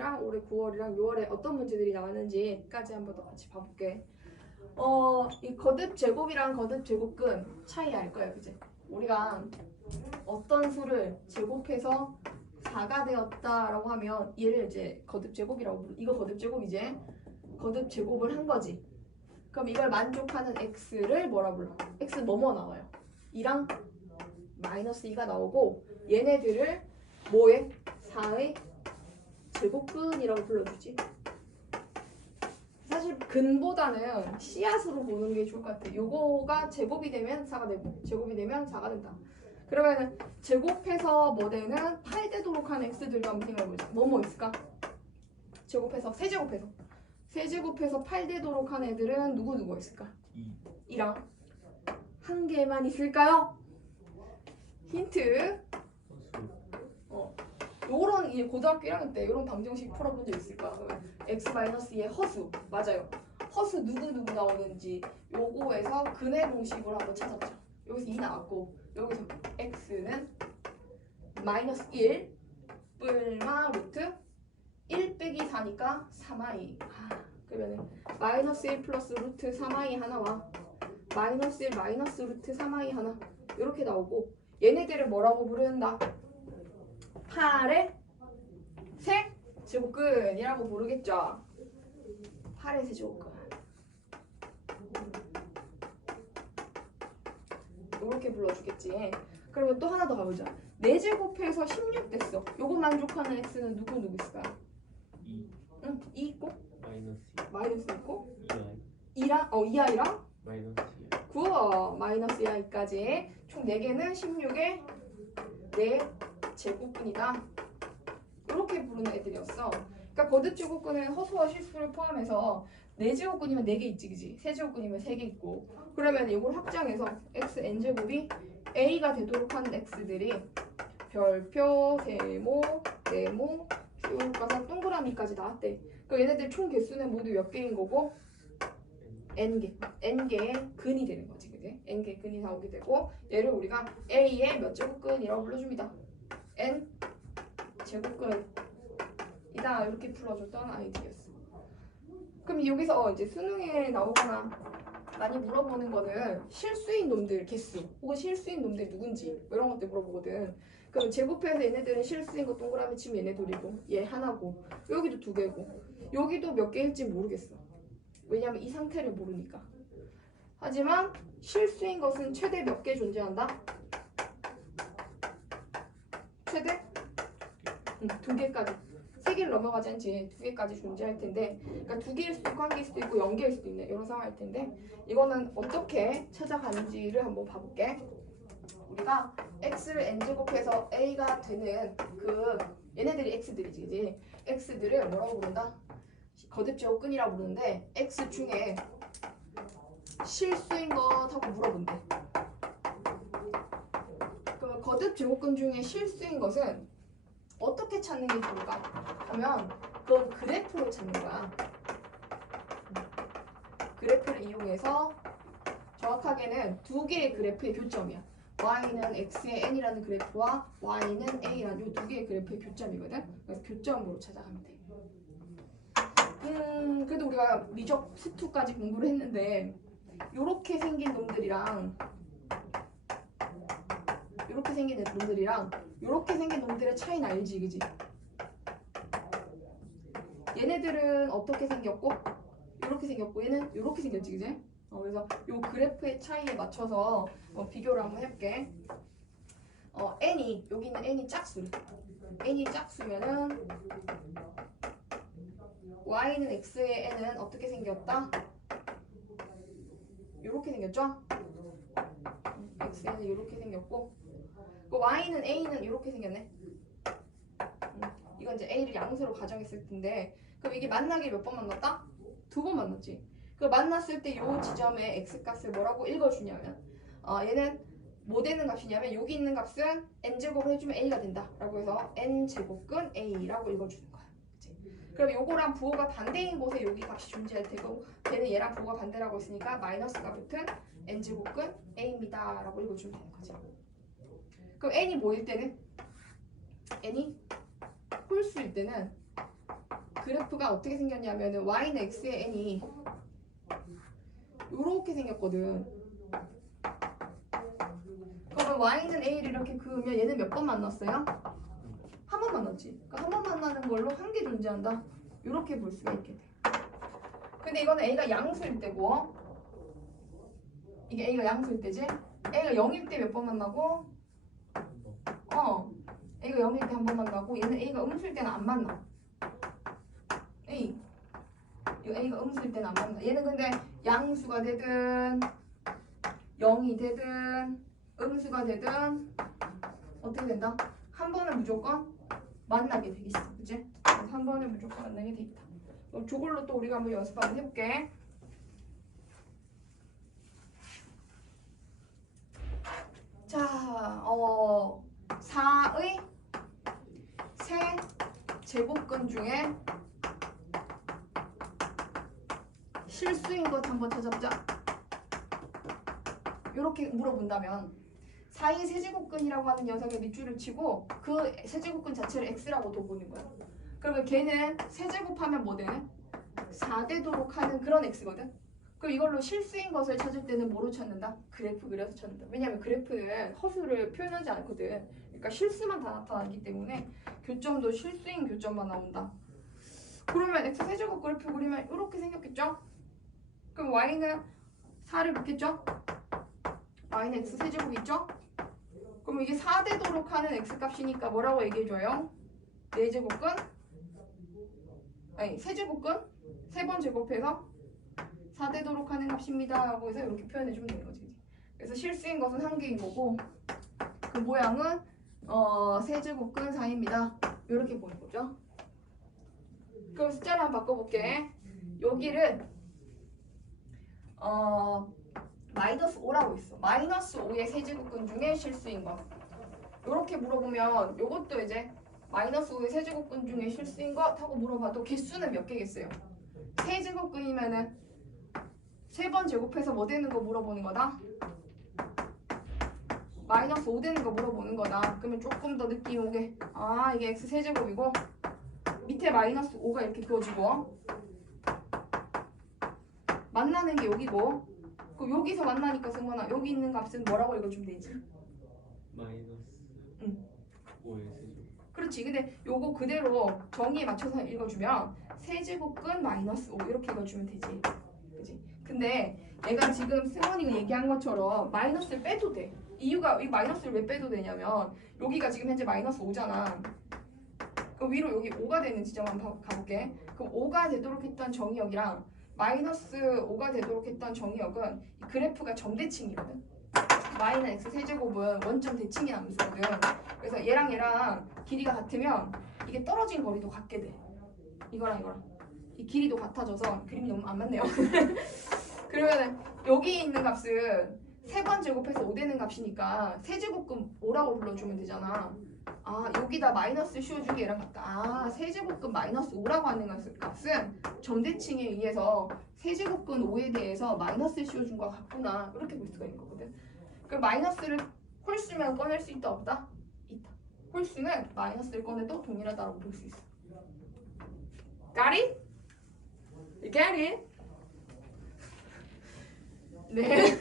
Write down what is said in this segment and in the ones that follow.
3월이랑 올해 9월이랑 6월에 어떤 문제들이 나왔는지까지 한번 더 같이 봐볼게. 이 거듭 제곱이랑 거듭 제곱근 차이 알 거야, 그지? 우리가 어떤 수를 제곱해서 4가 되었다라고 하면 얘를 이제 거듭 제곱이라고 부르. 이거 거듭 제곱이지? 거듭 제곱을 한 거지. 그럼 이걸 만족하는 x를 뭐라 불러? x 뭐뭐 나와요? 2랑 마이너스 2가 나오고 얘네들을 뭐에? 4의 제곱근이라고 불러주지. 사실 근보다는 씨앗으로 보는 게 좋을 것 같아. 요거가 제곱이 되면 4가 되고 제곱이 되면 4가 된다. 그러면 제곱해서 뭐 되는 8되도록 한 x들과 한번 생각해보자. 뭐 있을까? 제곱해서 세제곱해서 8되도록 한 애들은 누구 있을까? 2랑 한 개만 있을까요? 힌트. 요런 이제 고등학교 1학년 때 요런 방정식 풀어본 적 있을까? x-2의 허수. 맞아요. 허수 누구 나오는지 요거에서 근의 공식으로 한번 찾아보자. 여기서 2 나왔고 여기서 x는 마이너스 1 뿔마 루트 1 빼기 4니까 3i. 그러면은 마이너스 1 플러스 루트 3i 하나와 마이너스 1 마이너스 루트 3i 하나 이렇게 나오고 얘네들을 뭐라고 부른다? 8의 세제곱근이라고 부르겠죠. 8의 세제곱근. 이렇게 불러주겠지. 그러면 또 하나 더 가보자. 4제곱해서 16 됐어. 요거 만족하는 x는 누구 있을까요? 2. 응, 2 있고 마이너스 있고 2i. 2i랑 마이너스 2i. 9 마이너스 2i까지 총 4개는 16의 4제곱근이다. 이렇게 부르는 애들이었어. 그러니까 거듭 제곱근은 허수와 실수를 포함해서 4제곱근이면 4개 있지, 그지? 세제곱근이면 3개 있고. 그러면 이걸 확장해서 x n제곱이 a가 되도록 하는 x들이 별표, 세모, 네모, 쭉 가서 동그라미까지 나왔대. 그러니까 얘네들 총 개수는 모두 몇 개인 거고? n개의 근이 되는 거지, 그지? n개의 근이 나오게 되고 얘를 우리가 a의 몇 제곱근이라고 불러줍니다. n 제곱근이다 이렇게 불러줬던 아이들이었어. 그럼 여기서 이제 수능에 나오거나 많이 물어보는 거는 실수인 놈들 개수 혹은 실수인 놈들 누군지 뭐 이런 것들 물어보거든. 그럼 제곱해서 얘네들은 실수인 거 동그라미 치면 얘네 둘이고 얘 하나고 여기도 2개고 여기도 몇 개일지 모르겠어. 왜냐면 이 상태를 모르니까. 하지만 실수인 것은 최대 몇 개 존재한다? 최대? 2개까지. 3개를 넘어가지 않지. 2개까지 존재할 텐데, 그러니까 2개일 수도 있고 1개일 수도 있고 0개일 수도 있네. 이런 상황일 텐데, 이거는 어떻게 찾아가는지를 한번 봐볼게. 우리가 x를 n제곱해서 a가 되는 얘네들이 x들이지, 그지? x들을 뭐라고 부른다? 거듭제곱근이라고 부르는데 x 중에 실수인 것하고 물어본대. 그럼 거듭제곱근 중에 실수인 것은 어떻게 찾는 게 좋을까? 하면 그건 그래프로 찾는 거야. 그래프를 이용해서 정확하게는 2개의 그래프의 교점이야. y는 x의 n이라는 그래프와 y는 a라는 이 2개의 그래프의 교점이거든. 그래서 교점으로 찾아가면 돼. 그래도 우리가 미적 스투까지 공부를 했는데 요렇게 생긴 놈들이랑 요렇게 생긴 놈들이랑 요렇게 생긴 놈들의 차이는 알지, 그지? 얘네들은 어떻게 생겼고 요렇게 생겼고 얘는 요렇게 생겼지, 그지? 그래서 요 그래프의 차이에 맞춰서 비교를 한번 해볼게. n이 여기 있는 n이 짝수. n이 짝수면은 y는 x의 n은 어떻게 생겼다? 요렇게 생겼죠? x는 요렇게 생겼고 y는 a는 요렇게 생겼네. 이건 이제 a를 양수로 가정했을 텐데 그럼 이게 만나기 몇 번 만났다? 2번 만났지. 그 만났을 때 요 지점에 x값을 뭐라고 읽어주냐면 얘는 뭐 되는 값이냐면 여기 있는 값은 n제곱을 해주면 a가 된다 라고 해서 n제곱근 a라고 읽어주는 거야. 그치? 그럼 요거랑 부호가 반대인 곳에 여기 값이 존재할 테고 걔는 얘랑 부호가 반대라고 했으니까 마이너스가 붙은 n제곱근 a입니다 라고 읽어주면 되는 거지. 그럼 n이 뭐일 때는? n이 홀수일 때는 그래프가 어떻게 생겼냐면은 y는 x의 n이 요렇게 생겼거든. 그러면 y는 a를 이렇게 그으면 얘는 몇 번 만났어요? 한 번 만났지. 그러니까 한 번 만나는 걸로 한 개 존재한다. 요렇게 볼 수가 있게 돼. 근데 이거는 a가 양수일 때고, 이게 a가 양수일 때지. a가 0일 때 몇 번 만나고, a가 0일 때 한 번 만나고, 얘는 a가 음수일 때는 안 만나. a. 이거 a가 음수일 때는 안 만나. 얘는 근데 양수가 되든 0이 되든 음수가 되든 어떻게 된다? 한 번은 무조건 만나게 돼 있어. 그치? 그래서 한 번은 무조건 만나게 돼 있다. 그럼 저걸로 또 우리가 한번 연습 한번 해볼게. 자, 4의 세 제곱근 중에 실수인 것 한번 찾아보자. 이렇게 물어본다면 4의 세제곱근이라고 하는 녀석의 밑줄을 치고 그 세제곱근 자체를 x라고 둬보는 거야. 그러면 걔는 세제곱하면 뭐 되는? 4되도록 하는 그런 x거든. 그럼 이걸로 실수인 것을 찾을 때는 뭐로 찾는다? 그래프 그려서 찾는다. 왜냐면 그래프는 허수를 표현하지 않거든. 그러니까 실수만 다 나타나기 때문에 교점도 실수인 교점만 나온다. 그러면 x 세제곱 그래프 그리면 이렇게 생겼겠죠? 그럼 y는 4를 묻겠죠? y는 x 세제곱이 있죠? 그럼 이게 4되도록 하는 x 값이니까 뭐라고 얘기해줘요? 4제곱근? 아니 세제곱근? 3번 제곱해서 4되도록 하는 값입니다 라고 해서 이렇게 표현해주면 되는 거지. 그래서 실수인 것은 한 개인 거고 그 모양은 세제곱근 4입니다. 이렇게 보는 거죠. 그럼 숫자를 한번 바꿔볼게. 여기를 마이너스 5라고 있어. 마이너스 5의 세제곱근 중에 실수인 것. 이렇게 물어보면 이것도 이제 마이너스 5의 세제곱근 중에 실수인 것 하고 물어봐도 개수는 몇 개겠어요? 세제곱근이면은 3번 제곱해서 뭐 되는 거 물어보는 거다? 마이너스 5 되는 거 물어보는 거다. 그러면 조금 더 느낌 오게. 아, 이게 x 세제곱이고 밑에 마이너스 5가 이렇게 그어지고 만나는 게 여기고 그럼 여기서 만나니까 승관아 여기 있는 값은 뭐라고 읽어주면 되지? 마이너스 응. 5의 세제곱. 그렇지. 근데 요거 그대로 정의에 맞춰서 읽어주면 세제곱근 마이너스 5 이렇게 읽어주면 되지. 그치? 근데 내가 지금 승원이가 얘기한 것처럼 마이너스를 빼도 돼. 이유가 이 마이너스를 왜 빼도 되냐면 여기가 지금 현재 마이너스 5잖아. 그럼 위로 여기 5가 되는 지점 한번 가볼게. 그럼 5가 되도록 했던 정의역이랑 마이너스 5가 되도록 했던 정의역은 이 그래프가 점대칭이거든. 마이너스 x 세제곱은 원점 대칭이 함수거든. 그래서 얘랑 길이가 같으면 이게 떨어진 거리도 같게 돼. 이거랑 이 길이도 같아져서 그림이 너무 안 맞네요. 그러면 여기 있는 값은 3번 제곱해서 5 되는 값이니까 세제곱근 5라고 불러주면 되잖아. 아, 여기다 마이너스 씌워주기 얘랑 같다. 아, 세제곱근 마이너스 5라고 하는 값은 점대칭에 의해서 세제곱근 5에 대해서 마이너스 씌워준 것 같구나. 이렇게 볼 수가 있는 거거든. 그럼 마이너스를 홀수면 꺼낼 수 있다 없다? 있다. 홀수는 마이너스를 꺼내도 동일하다고 볼 수 있어. Got it? You get it? 네.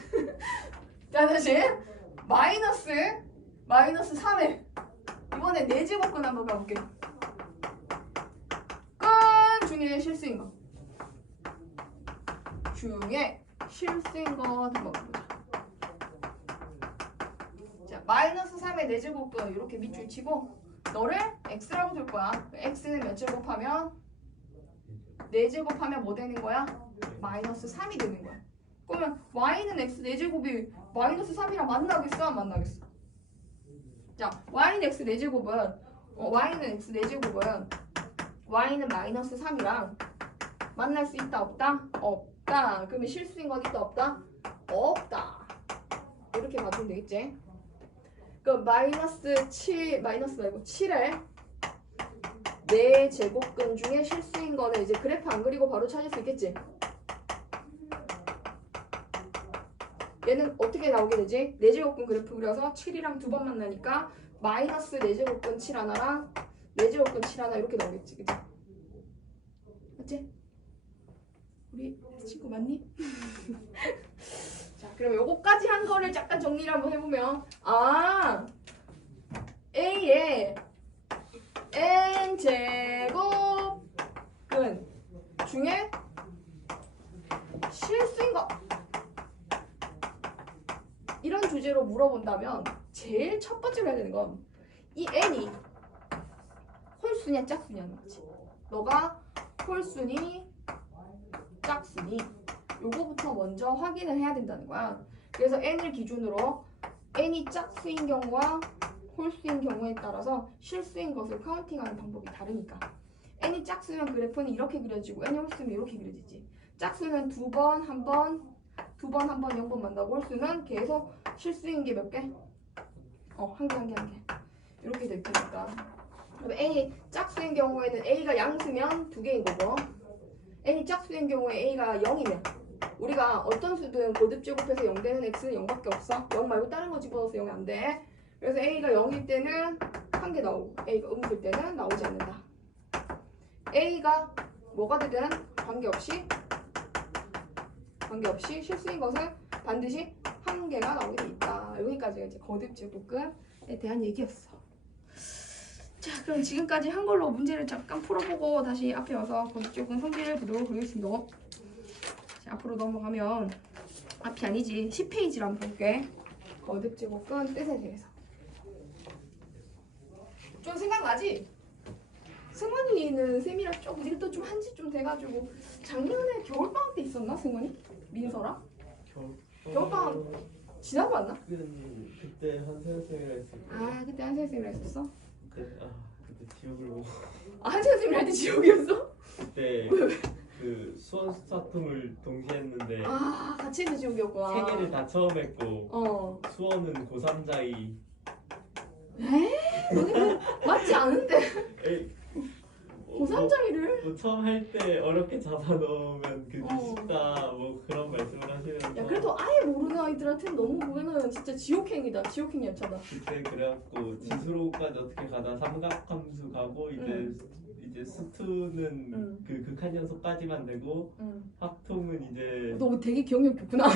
자, 다시 마이너스 3에 이번에 4제곱근 한번 가볼게. 근 중에 실수인 거 중에 실수인 거 한번 보자. 자, 마이너스 3의 4제곱근 이렇게 밑줄 치고 너를 x라고 둘 거야. x는 몇 제곱하면 4제곱하면 뭐 되는 거야? 마이너스 3이 되는 거야. 그러면 y는 x 4제곱이 마이너스 3이랑 만나겠어? 안 만나겠어? 자, y는 x 4제곱은 y는 x 4제곱은 y는 마이너스 3이랑 만날 수 있다 없다? 없다. 그러면 실수인 건 있다 없다? 없다. 이렇게 봐주면 되겠지? 그럼 마이너스 7 마이너스 말고 7에 4제곱근 중에 실수인 거는 이제 그래프 안 그리고 바로 찾을 수 있겠지? 얘는 어떻게 나오게 되지? 4제곱근 그래프 그려서 7이랑 2번 만나니까 마이너스 4제곱근 7 하나랑 4제곱근 7 하나 이렇게 나오겠지. 그치? 맞지? 우리 친구 맞니? 자, 그럼 요거까지 한 거를 잠깐 정리를 한번 해보면 A의 n제곱은 중에 실수인 거 이런 주제로 물어본다면 제일 첫 번째로 해야 되는 건 이 n이 홀수냐 짝수냐는 거지. 너가 홀수니 짝수니 요거부터 먼저 확인을 해야 된다는 거야. 그래서 n을 기준으로 n이 짝수인 경우와 홀수인 경우에 따라서 실수인 것을 카운팅하는 방법이 다르니까 n이 짝수면 그래프는 이렇게 그려지고 n이 홀수면 이렇게 그려지지. 짝수는 두 번, 한 번, 0번 만나고 홀수는 계속 실수인 게 몇 개? 한 개. 이렇게 될 테니까. 그럼 a 짝수인 경우에는 a가 양수면 두 개인 거고 n이 짝수인 경우에 a가 0이면 우리가 어떤 수든 고듭 제곱해서 0 되는 x는 0밖에 없어. 0 말고 다른 거 집어넣어서 0이 안 돼. 그래서 a가 0일 때는 한 개 나오고 a가 음수일 때는 나오지 않는다. a가 뭐가 되든 관계없이 실수인 것은 반드시 한 개가 나오게 돼 있다. 여기까지가 이제 거듭 제곱근에 대한 얘기였어. 자, 그럼 지금까지 한 걸로 문제를 잠깐 풀어보고 다시 앞에 와서 거듭 제곱근 성질을 보도록 하겠습니다. 자, 앞으로 넘어가면 앞이 아니지 10페이지로 한번 볼게. 거듭 제곱근 뜻에 대해서 좀 생각나지? 승원이는 쌤이랑 좀 우리가 또 좀 한지 좀 돼가지고 작년에 겨울방학 때 있었나 승원이? 민서랑? 겨울방학 지나고 왔나? 그때 한세현 쌤이랑 했을 때. 그때 한세현 쌤이랑 했었어? 그때 지옥을 보고. 한세현 쌤이랑 할 때 지옥이었어? 그때 그 수원 스타통을 동시에 했는데 같이 해서 지옥이었구나. 세 개를 다 처음 했고 수원은 고3자이. 너는 맞지 않은데? 고3자리를? 뭐 처음 할 때 어렵게 잡아놓으면 그게 쉽다 뭐 그런 말씀을 하시면서 야, 그래도 아예 모르는 아이들한테는 너무 그거는 진짜 지옥행이다. 지옥행 열차다. 그때 그래갖고 지수로까지 어떻게 가다 삼각함수 가고 이제 수투는 그 극한 연속까지만 되고 합통은 이제 너 되게 기억력 좋구나.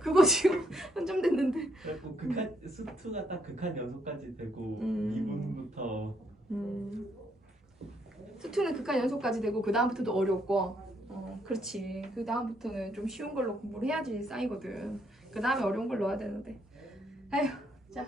그거 지금 한점 됐는데. 그래갖고 수투가 딱 극한 연속까지 되고 2분부터 수투는 극한 연속까지 되고 그 다음부터도 어렵고 그렇지. 그 다음부터는 좀 쉬운 걸로 공부를 해야지 쌓이거든. 그 다음에 어려운 걸 넣어야 되는데. 아휴. 자,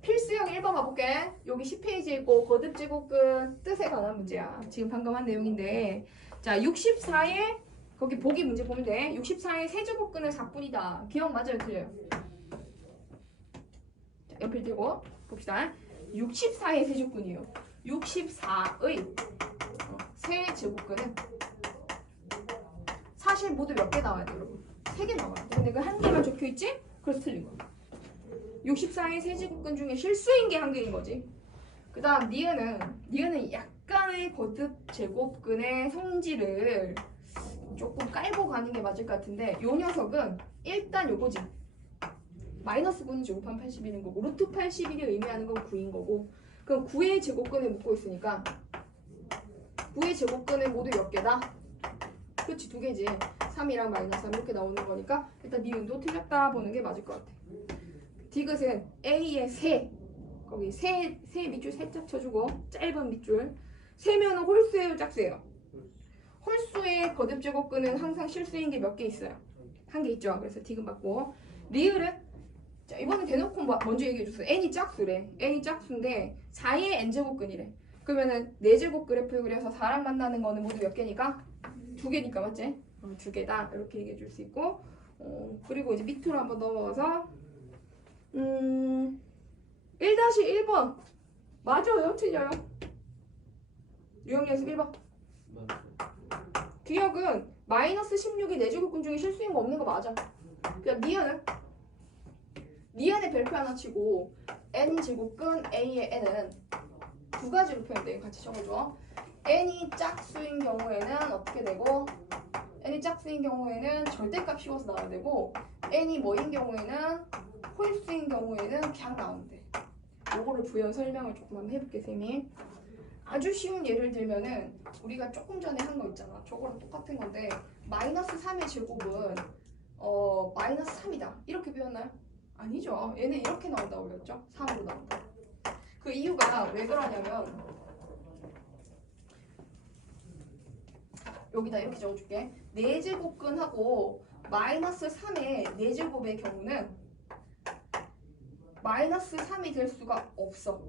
필수형 1번 가볼게. 여기 10페이지에 있고 거듭 제곱근 뜻에 관한 문제야. 지금 방금 한 내용인데 자 64에 거기 보기 문제 보면 돼. 64의 세제곱근은 4분이다. 기억 맞아요? 틀려요? 자, 연필 들고 봅시다. 64의 세제곱근이에요. 64의 세제곱근은 사실 모두 몇 개 나와야 돼 여러분? 3개 나와야 돼. 근데 그 한 개만 적혀있지? 그래서 틀린 거야. 64의 세제곱근 중에 실수인 게 한 개인 거지. 그 다음 니은은 약간의 거듭 제곱근의 성질을 조금 깔고 가는 게 맞을 것 같은데 요 녀석은 일단 요거지. 마이너스 9는 제곱하면 81인 거고 루트 81이 의미하는 건 9인 거고 그럼 9의 제곱근을 묶고 있으니까 9의 제곱근은 모두 몇 개다? 그렇지 2개지. 3이랑 마이너스 3 이렇게 나오는 거니까 일단 니은도 틀렸다 보는 게 맞을 것 같아. 디귿은 A의 세 거기 세 밑줄 살짝 쳐주고 짧은 밑줄 세면은 홀수예요 짝수예요? 홀수의 거듭 제곱근은 항상 실수인 게 몇 개 있어요? 한 개 있죠. 그래서 디귿 맞고 리을은 자 이번에 대놓고 먼저 얘기해줬어요. n이 짝수래. n이 짝수인데 4의 n제곱근이래. 그러면은 4제곱 그래프 그려서 4랑 만나는 거는 모두 몇 개니까? 2개니까 맞지? 2개다 이렇게 얘기해줄 수 있고 그리고 이제 밑으로 한번 넘어가서 1-1번 맞아요? 틀려요? 유형 연습 1번 기억은 마이너스 16이 4제곱근 중에 실수인 거 없는 거 맞아. 그냥 니은의 별표 하나 치고 n제곱근 A의 n은 두 가지로 표현돼. 같이 적어줘. n이 짝수인 경우에는 어떻게 되고 n이 짝수인 경우에는 절대값 씌워서 나와야 되고 n이 뭐인 경우에는 홀수인 경우에는 그냥 나오면 돼. 요거를 부연 설명을 조금 한번 해볼게 쌤이. 아주 쉬운 예를 들면은 우리가 조금 전에 한 거 있잖아. 저거랑 똑같은 건데 마이너스 3의 제곱은 마이너스 3이다. 이렇게 배웠나요? 아니죠. 얘는 이렇게 나온다고 그랬죠. 3으로 나온다. 그 이유가 왜 그러냐면 여기다 이렇게 적어줄게. 4제곱근하고 마이너스 3의 4제곱의 경우는 마이너스 3이 될 수가 없어.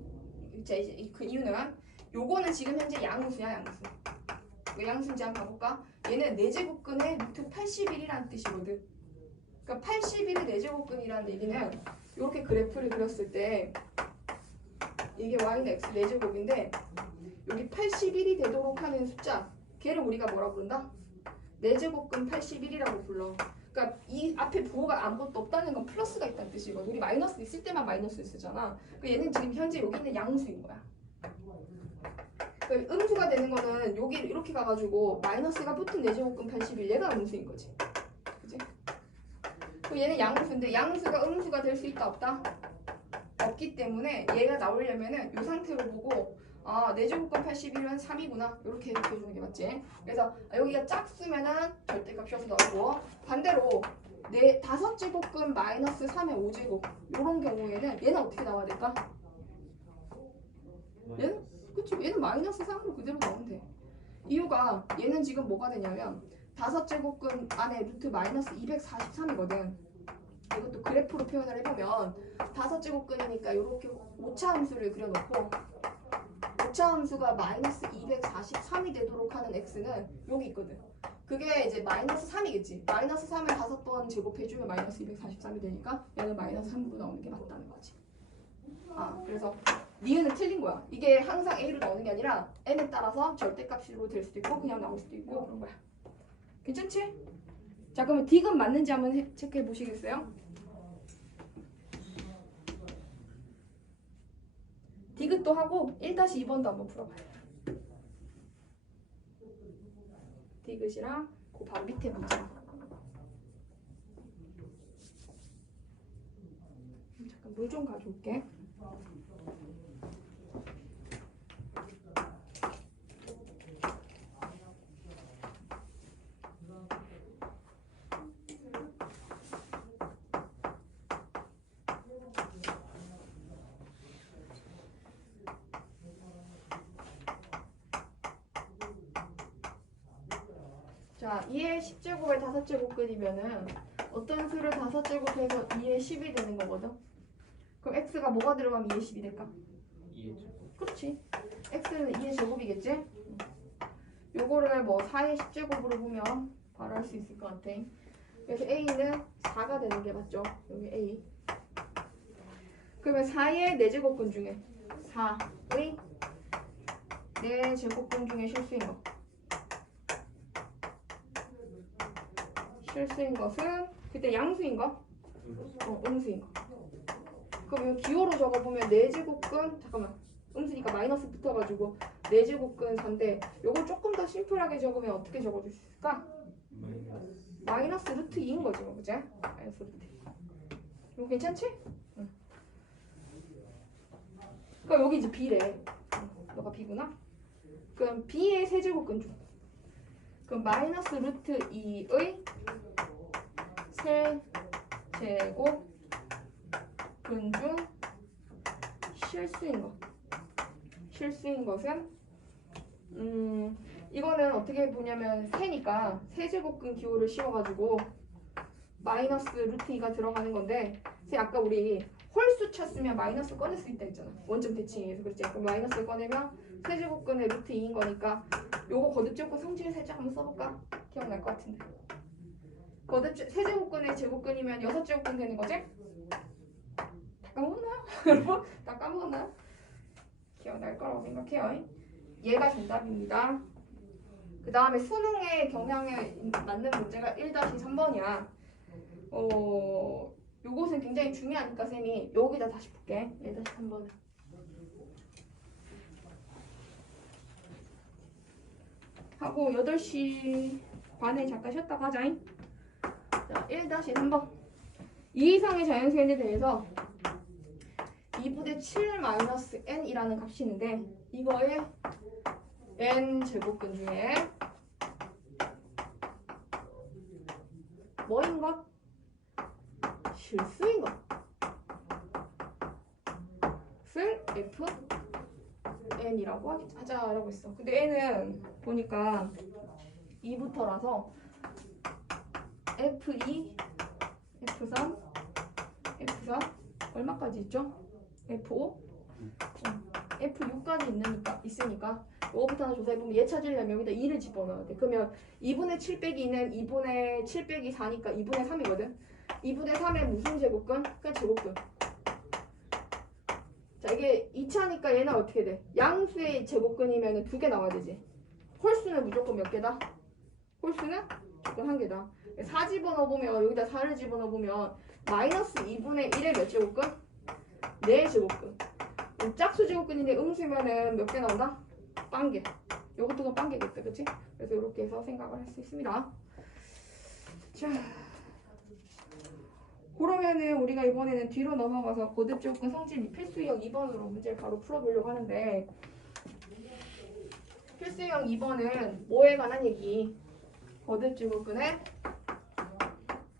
이제 그 이유는 요거는 지금 현재 양수야, 양수. 왜 양수인지 한번 봐볼까? 얘는 4제곱근의 루트 81이라는 뜻이거든. 그러니까 81의 4제곱근이라는 얘기는 이렇게 그래프를 그렸을 때 이게 y는 x 4제곱인데 여기 81이 되도록 하는 숫자 걔를 우리가 뭐라 부른다? 4제곱근 81이라고 불러. 그러니까 이 앞에 부호가 아무것도 없다는 건 플러스가 있다는 뜻이거든. 우리 마이너스 있을 때만 마이너스 쓰잖아. 그러니까 얘는 지금 현재 여기 있는 양수인 거야. 그러니까 음수가 되는 거는 여기 이렇게 가가지고 마이너스가 붙은 4제곱근 81 얘가 음수인 거지. 그지? 그럼 얘는 양수인데 양수가 음수가 될 수 있다 없다? 없기 때문에 얘가 나오려면은 이 상태로 보고 아 4제곱근 81은 3이구나 이렇게 해주는 게 맞지. 그래서 여기가 짝수면은 절대값 씌워서 나오고 반대로 5제곱근 마이너스 3의 5제곱 이런 경우에는 얘는 어떻게 나와야 될까? 얘는 그치 얘는 마이너스 3으로 그대로 나오면 돼. 이유가 얘는 지금 뭐가 되냐면 5제곱근 안에 루트 마이너스 243이거든. 이것도 그래프로 표현을 해보면 5제곱근이니까 이렇게 오차 함수를 그려놓고 오차 함수가 마이너스 243이 되도록 하는 x는 여기 있거든. 그게 이제 마이너스 3이겠지. 마이너스 3을 5번 제곱해주면 마이너스 243이 되니까 얘는 마이너스 3으로 나오는 게 맞다는 거지. 아 그래서 니은은 틀린 거야. 이게 항상 a로 나오는 게 아니라 n에 따라서 절대값으로 될 수도 있고 그냥 나올 수도 있고 그런 거야. 괜찮지? 자 그러면 딕은 맞는지 한번 체크해 보시겠어요? 디귿도 하고 1-2번도 한번 풀어봐요. 디귿이랑 그 바로 밑에 문제. 잠깐 물 좀 가져올게. 자, 2의 10제곱에 5제곱근이면은 어떤 수를 5제곱해서 2의 10이 되는 거거든? 그럼 x가 뭐가 들어가면 2의 10이 될까? 2의 제곱. 그렇지. x는 2의 제곱이겠지? 요거를 뭐 4의 10제곱으로 보면 바로 할 수 있을 것 같아. 그래서 a는 4가 되는 게 맞죠? 여기 a. 그러면 4의 4제곱근 중에 4의 4제곱근 중에 실수인 거. 실수인 것은 그때 양수인 거? 음수인 거. 그러면 기호로 적어보면 4제곱근 잠깐만 음수니까 마이너스 붙어가지고 4제곱근 4인데 요걸 조금 더 심플하게 적으면 어떻게 적어줄 수 있을까? 마이너스 루트 2인 거지 뭐 그치? 마이너스 루트 2. 이거 괜찮지? 응. 그럼 여기 이제 B래. 너가 B구나? 그럼 B의 세제곱근 중 그럼 마이너스 루트 2의 세제곱근 중 실수인 것. 실수인 것은 이거는 어떻게 보냐면 세니까 세제곱근 기호를 씌워가지고 마이너스 루트 2가 들어가는 건데 세 아까 우리 홀수 쳤으면 마이너스 꺼낼 수 있다 했잖아. 원점 대칭에서 그렇지. 그럼 마이너스를 꺼내면 세제곱근의 루트 2인 거니까 요거 거듭제곱근 성질을 살짝 한번 써볼까? 기억날 것 같은데. 세제곱근의 제곱근이면 6제곱근 되는 거지? 다 까먹었나요? 여러분? 다 까먹었나요? 기억날 거라고 생각해요. 얘가 정답입니다. 그 다음에 수능의 경향에 맞는 문제가 1-3번이야. 요것은 굉장히 중요하니까 쌤이 여기다 다시 볼게. 1-3번은. 하고 8시 반에 잠깐 쉬었다 가자잉. 자, 1-3번. 2 이상의 자연수에 대해서 2분의 7-n이라는 값이 있는데 이거의 n 제곱근 중에 뭐인 것? 실수인 것을 f n이라고 하자라고 했어. 근데 n은 보니까 2부터라서 f2, f3, f4 얼마까지 있죠? f5, f6까지 있으니까 이거부터 하나 조사해보면 얘 찾으려면 여기다 2를 집어넣어야 돼. 그러면 2분의 7 빼기 2는 2분의 7 빼기 4니까 2분의 3이거든. 2분의 3의 무슨 제곱근? 그냥 제곱근. 자, 이게 2차니까 얘는 어떻게 돼? 양수의 제곱근이면 2개 나와야 되지. 홀수는 무조건 몇 개다? 홀수는 무조건 1개다. 4 집어넣어보면 여기다 4를 집어넣어보면 마이너스 2분의 1의 몇 제곱근? 4제곱근. 짝수 제곱근인데 음수면은 몇 개 나온다? 1개. 요것도 그럼 1개겠다, 그치? 그래서 이렇게 해서 생각을 할 수 있습니다. 자, 그러면은 우리가 이번에는 뒤로 넘어가서 거듭 제곱근 성질 필수형 2번으로 문제를 바로 풀어보려고 하는데, 필수형 2번은 뭐에 관한 얘기? 거듭 제곱근의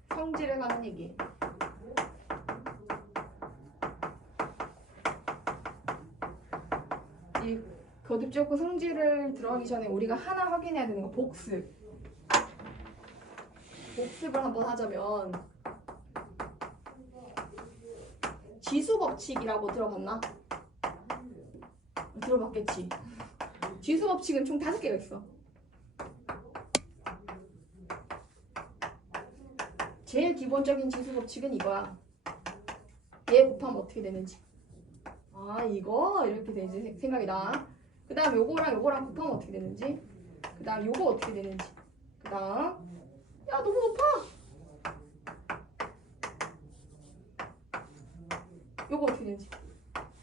성질에 관한 얘기. 이 거듭 제곱근 성질을 들어가기 전에 우리가 하나 확인해야 되는 거 복습. 복습을 한번 하자면 지수 법칙이라고 들어봤나? 들어봤겠지. 지수 법칙은 총 5개가 있어. 제일 기본적인 지수 법칙은 이거야. 얘 곱하면 어떻게 되는지. 아, 이거 이렇게 되지 생각이 나. 그 다음 요거랑 요거랑 곱하면 어떻게 되는지. 그 다음 요거 어떻게 되는지. 그 다음 야, 너무 높아. 요거 어떻게 되는지.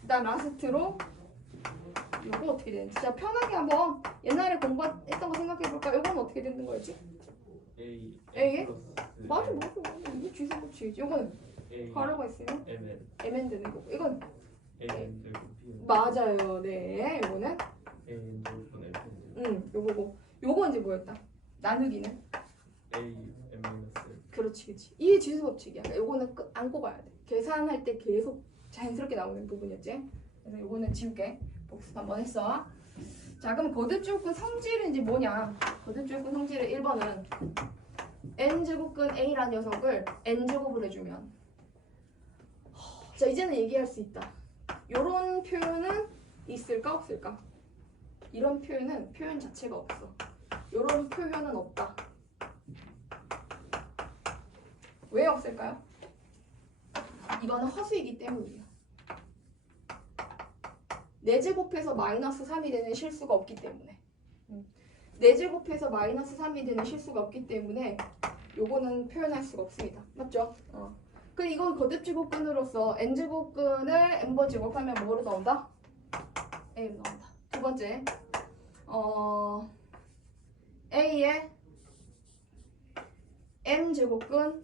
그 다음 라스트로 요거 어떻게 되는지. 자, 편하게 한번 옛날에 공부했던 거 생각해볼까? 요건 어떻게 되는 거였지? A에? 맞아. 이게 지수 법칙이지. 요거는 가로가 있으면 mn 되는 거고. 이건 맞아요. 네. 요거는 요거고. 요거 이제 뭐였다? 나누기는 그렇지. 이게 지수 법칙이야. 그러니까 요거는 안고 가야 돼. 계산할 때 계속 자연스럽게 나오는 부분이었지. 그래서 요거는 지울게. 복습 한번 했어. 자, 그럼 거듭제곱근 성질은 이제 뭐냐? 거듭제곱근 성질의 1번은 n제곱근 a라는 녀석을 n제곱을 해주면, 자, 이제는 얘기할 수 있다. 요런 표현은 있을까 없을까? 이런 표현은 표현 자체가 없어. 요런 표현은 없다. 왜 없을까요? 이거는 허수이기 때문이에요. 4제곱해서 마이너스 3이 되는 실수가 없기 때문에. 4제곱해서 마이너스 3이 되는 실수가 없기 때문에 요거는 표현할 수가 없습니다. 맞죠? 근데 이건 거듭제곱근으로서 n제곱근을 n번 제곱하면 뭐로 나온다? a로 나온다. 두 번째, a의 n제곱근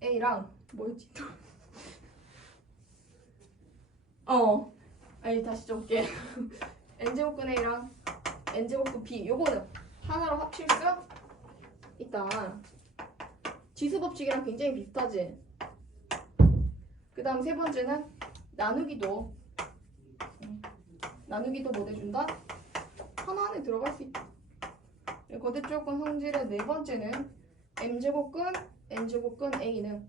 a랑 뭐였지? 아니 다시 적게. n제곱근 a랑 n제곱근 b 요거는 하나로 합칠 수 있다. 지수 법칙이랑 굉장히 비슷하지? 그 다음 세 번째는 나누기도 뭐 해준다? 하나 안에 들어갈 수 있다. 거듭제곱근 성질의 네 번째는 m제곱근 n제곱근 a는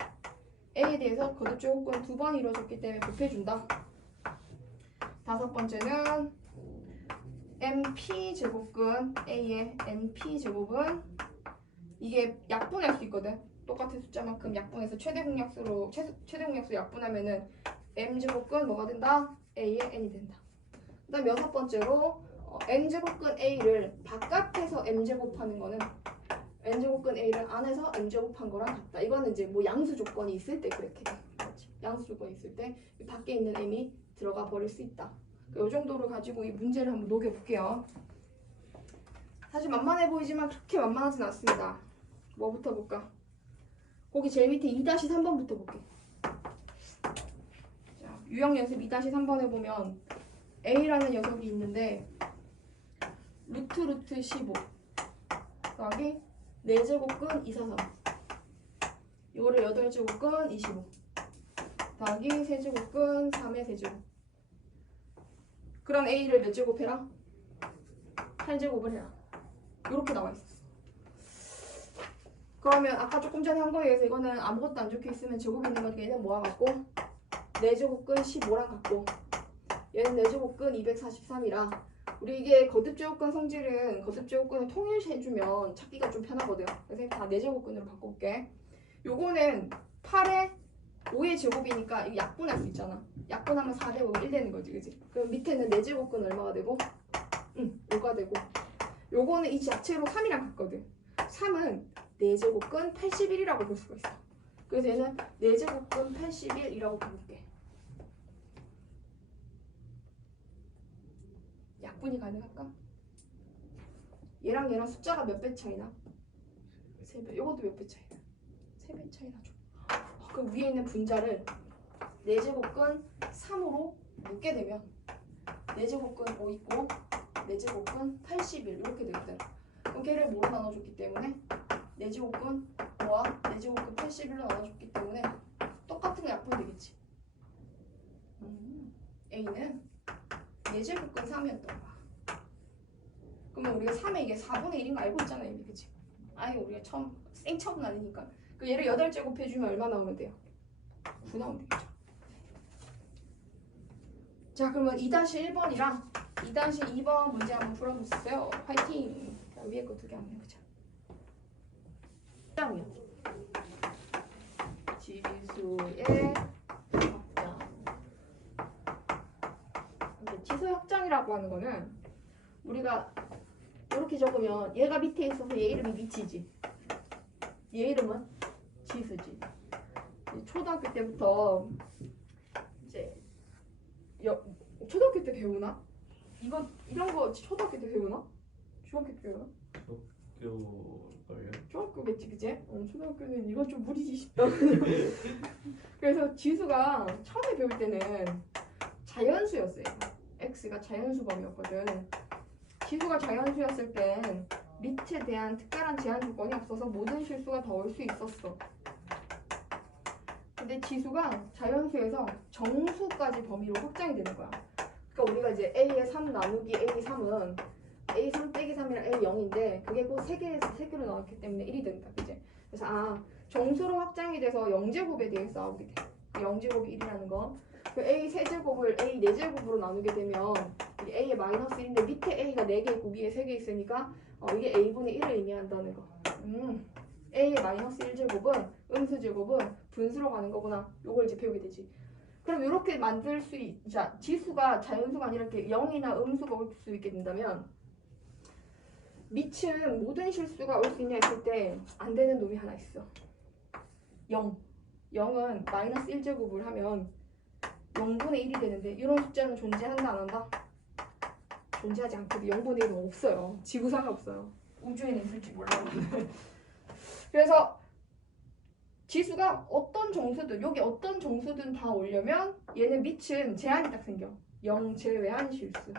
a에 대해서 거듭제곱근 2번 이루어졌기 때문에 곱해준다. 다섯 번째는 np제곱근 a의 np제곱은 이게 약분할 수 있거든. 똑같은 숫자만큼 약분해서 최대 공약수로 약분하면은 m제곱근 뭐가 된다? a의 n이 된다. 그 다음 여섯 번째로 n제곱근 a를 바깥에서 m제곱하는 거는 n제곱근 a를 안에서 m제곱한 거랑 같다. 이거는 이제 뭐 양수 조건이 있을 때 그렇게 돼. 양수 조건이 있을 때 밖에 있는 m이 들어가 버릴 수 있다. 이 정도로 가지고 이 문제를 한번 녹여볼게요. 사실 만만해 보이지만 그렇게 만만하진 않습니다. 뭐부터 볼까? 거기 제일 밑에 2-3번부터 볼게. 자, 유형 연습 2-3번에 보면 A라는 녀석이 있는데 루트 15 더하기 4제곱근 243 이거를 8제곱근 25 더하기 3제곱근 3의 세제곱 그럼 A를 몇 제곱해라? 8제곱을 해라 이렇게 나와 있었어. 그러면 아까 조금 전에 한 거에 의해서 이거는 아무것도 안 적혀 있으면 제곱 있는 거니까 얘는 뭐와 같고 4제곱근 15랑 같고 얘는 4제곱근 243이라 우리 이게 거듭제곱근 성질은 거듭제곱근을 통일해주면 찾기가 좀 편하거든. 그래서 다 4제곱근으로 바꿔볼게. 요거는 8에 5의 제곱이니까 이거 약분할 수 있잖아. 약분하면 4되고 1 되는 거지, 그치? 그럼 밑에는 4제곱근 얼마가 되고? 5가 되고 요거는 이 자체로 3이랑 같거든. 3은 4제곱근 81이라고 볼 수가 있어. 그래서 얘는 4제곱근 81이라고 볼게. 약분이 가능할까? 얘랑 숫자가 몇 배 차이나? 3배. 요것도 몇 배 차이나? 3배 차이 나죠. 그럼 위에 있는 분자를 4제곱근 3으로 묶게 되면 4제곱근 5 있고 4제곱근 81 이렇게 되겠다. 그럼 걔를 뭐로 나눠줬기 때문에 4제곱근 5와 4제곱근 81로 나눠줬기 때문에 똑같은 거 약분되겠지. A는 4제곱근 3이었던 거야. 그러면 우리가 3에 이게 4분의 1인 거 알고 있잖아 이미, 그치? 아니 우리가 생처분 아니니까. 그 얘를 8제곱 해주면 얼마 나오면 돼요? 9 나오면 되겠죠. 자, 그러면 2-1번이랑 2-2번 문제 한번 풀어보세요. 화이팅! 자, 위에 거 2개 한번 해보자. 확장이요. 지수의 확장. 지수의 확장이라고 하는 거는 우리가 이렇게 적으면 얘가 밑에 있어서 얘 이름이 미치지. 얘 이름은 지수지. 초등학교 때부터 이제 초등학교 때 배우나? 이런 거 초등학교 때 배우나? 중학교 때 배우나? 중학교걸요? 중학교겠지, 그치? 초등학교는 이건 좀 무리지 싶다. 그래서 지수가 처음에 배울 때는 자연수였어요. x가 자연수 범위였거든. 지수가 자연수였을 땐 밑에 대한 특별한 제한 조건이 없어서 모든 실수가 다 올 수 있었어. 근데 지수가 자연수에서 정수까지 범위로 확장이 되는 거야. 그러니까 우리가 이제 a의 3 나누기 a3은 a3 빼기 3이랑 a0인데 그게 꼭 3개에서 3개로 나왔기 때문에 1이 된다. 그치? 그래서 정수로 확장이 돼서 0제곱에 대해 싸우게 돼. 0제곱이 1이라는 거. 그 a 세제곱을 a 4제곱으로 나누게 되면 이게 a의 마이너스 1인데 밑에 a가 4개 있고 위에 3개 있으니까 이게 a분의 1을 의미한다는 거. a의 마이너스 1제곱은 음수제곱은 분수로 가는 거구나. 요걸 이제 배우게 되지. 그럼 이렇게 만들 수 자, 지수가 자연수가 아니라 이렇게 0이나 음수가 올 수 있게 된다면 밑은 모든 실수가 올 수 있냐 했을 때 안 되는 놈이 하나 있어. 0. 0은 마이너스 1제곱을 하면 0분의 1이 되는데 이런 숫자는 존재한다 안 한다? 존재하지 않거든. 0분의 1은 없어요. 지구상에 없어요. 우주에는 있을지 몰라요. 그래서 지수가 어떤 정수든 여기 어떤 정수든 다 오려면 얘는 밑은 제한이 딱 생겨. 0 제외한 실수.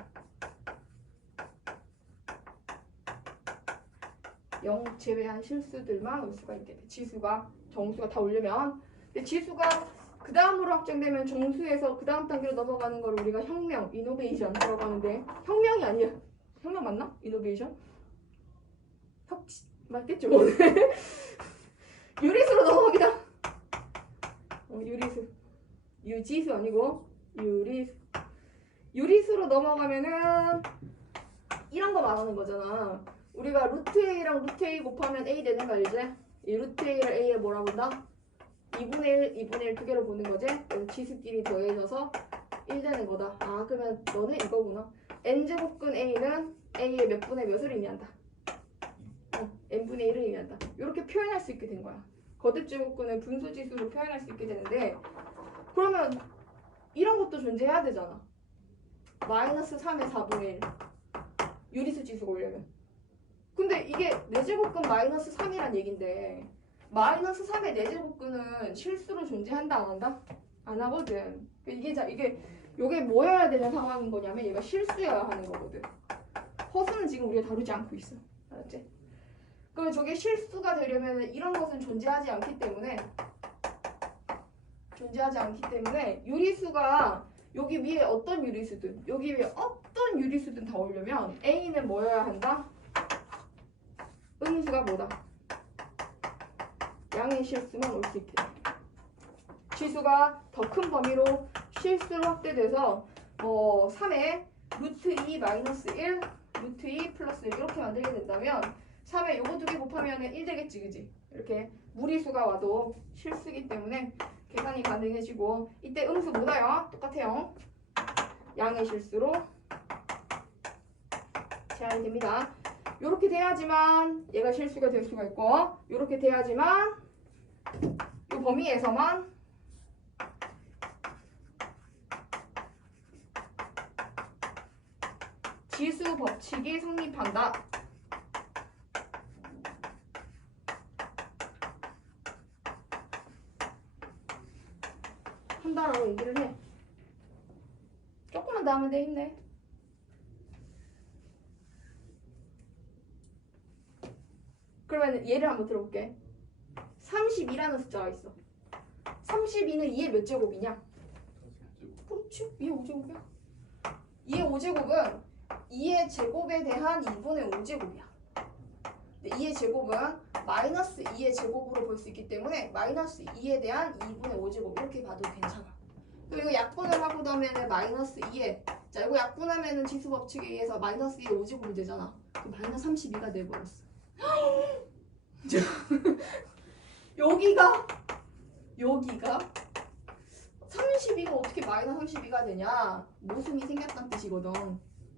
0 제외한 실수들만 올 수가 있게 돼. 지수가 정수가 다 오려면. 근데 지수가 그 다음으로 확장되면 정수에서 그 다음 단계로 넘어가는 걸 우리가 혁명, 이노베이션이라고 하는데 혁명이 아니야. 혁명 맞나? 이노베이션? 맞겠죠? 유리수로 넘어갑니다. 유리수. 유지수 아니고 유리수. 유리수로 넘어가면은 이런 거 말하는 거잖아. 우리가 루트 a랑 루트 a 곱하면 a 되는 거 알지? 이 루트 a를 a에 뭐라고 한다? 2분의 1, 2분의 1 두 개로 보는 거지? 그래서 지수끼리 더해져서 1 되는 거다. 그러면 너는 이거구나. n제곱근 a는 a의 몇 분의 몇을 의미한다? n분의 1을 의미한다. 이렇게 표현할 수 있게 된 거야. 거듭제곱근은 분수지수로 표현할 수 있게 되는데 그러면 이런 것도 존재해야 되잖아. 마이너스 3의 4분의 1 유리수 지수가 오려면. 근데 이게 4제곱근 마이너스 3이란 얘긴데 마이너스 3의 4제곱근은 실수로 존재한다 안 한다? 안 하거든. 이게 요게 뭐여야 되는 상황인 거냐면 얘가 실수여야 하는 거거든. 허수는 지금 우리가 다루지 않고 있어. 알았지? 그럼 저게 실수가 되려면 이런 것은 존재하지 않기 때문에 유리수가 여기 위에 어떤 유리수든 여기 위에 어떤 유리수든 다 오려면 A는 뭐여야 한다? 음수가 뭐다? 양의 실수만 올 수 있게 돼. 지수가 더 큰 범위로 실수로 확대돼서 3의 루트 2 마이너스 1, 루트 2 플러스 1 이렇게 만들게 된다면 3에 요거 두 개 곱하면 1 되겠지, 그지? 이렇게 무리수가 와도 실수기 때문에 계산이 가능해지고 이때 음수 뭐다요? 똑같아요. 양의 실수로 제한이 됩니다. 요렇게 돼야지만 얘가 실수가 될 수가 있고 요렇게 돼야지만 이 범위에서만 지수 법칙이 성립한다. 한다라고 얘기를 해. 조금만 더 하면 돼. 힘내. 그러면 예를 한번 들어볼게. 32라는 숫자가 있어. 32는 2의 몇 제곱이냐? 그렇지. 2의 5제곱이야. 2의 5제곱은 2의 제곱에 대한 2분의 5제곱이야. 근데 2의 제곱은 마이너스 2의 제곱으로 볼 수 있기 때문에 마이너스 2에 대한 2분의 5제곱 이렇게 봐도 괜찮아. 그리고 이거 약분을 하고 나면은 마이너스 2에 자 이거 약분하면은 지수 법칙에 의해서 마이너스 2의 5제곱이 되잖아. 그럼 마이너스 32가 돼버렸어. 여기가 32가 어떻게 마이너스 32가 되냐? 모순이 생겼다는 뜻이거든.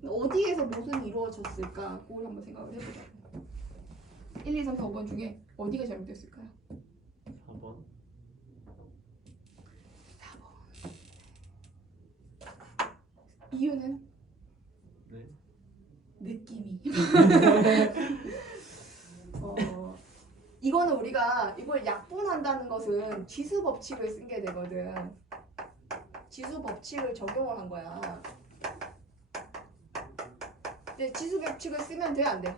어디에서 모순이 이루어졌을까? 그걸 한번 생각을 해보자. 1, 2, 3, 4, 5번 중에 어디가 잘못됐을까요? 4번. 4번. 이유는? 네. 느낌이. 이거는 우리가 이걸 약분한다는 것은 지수 법칙을 쓴 게 되거든. 지수 법칙을 적용을 한 거야. 근데 지수 법칙을 쓰면 돼, 안 돼?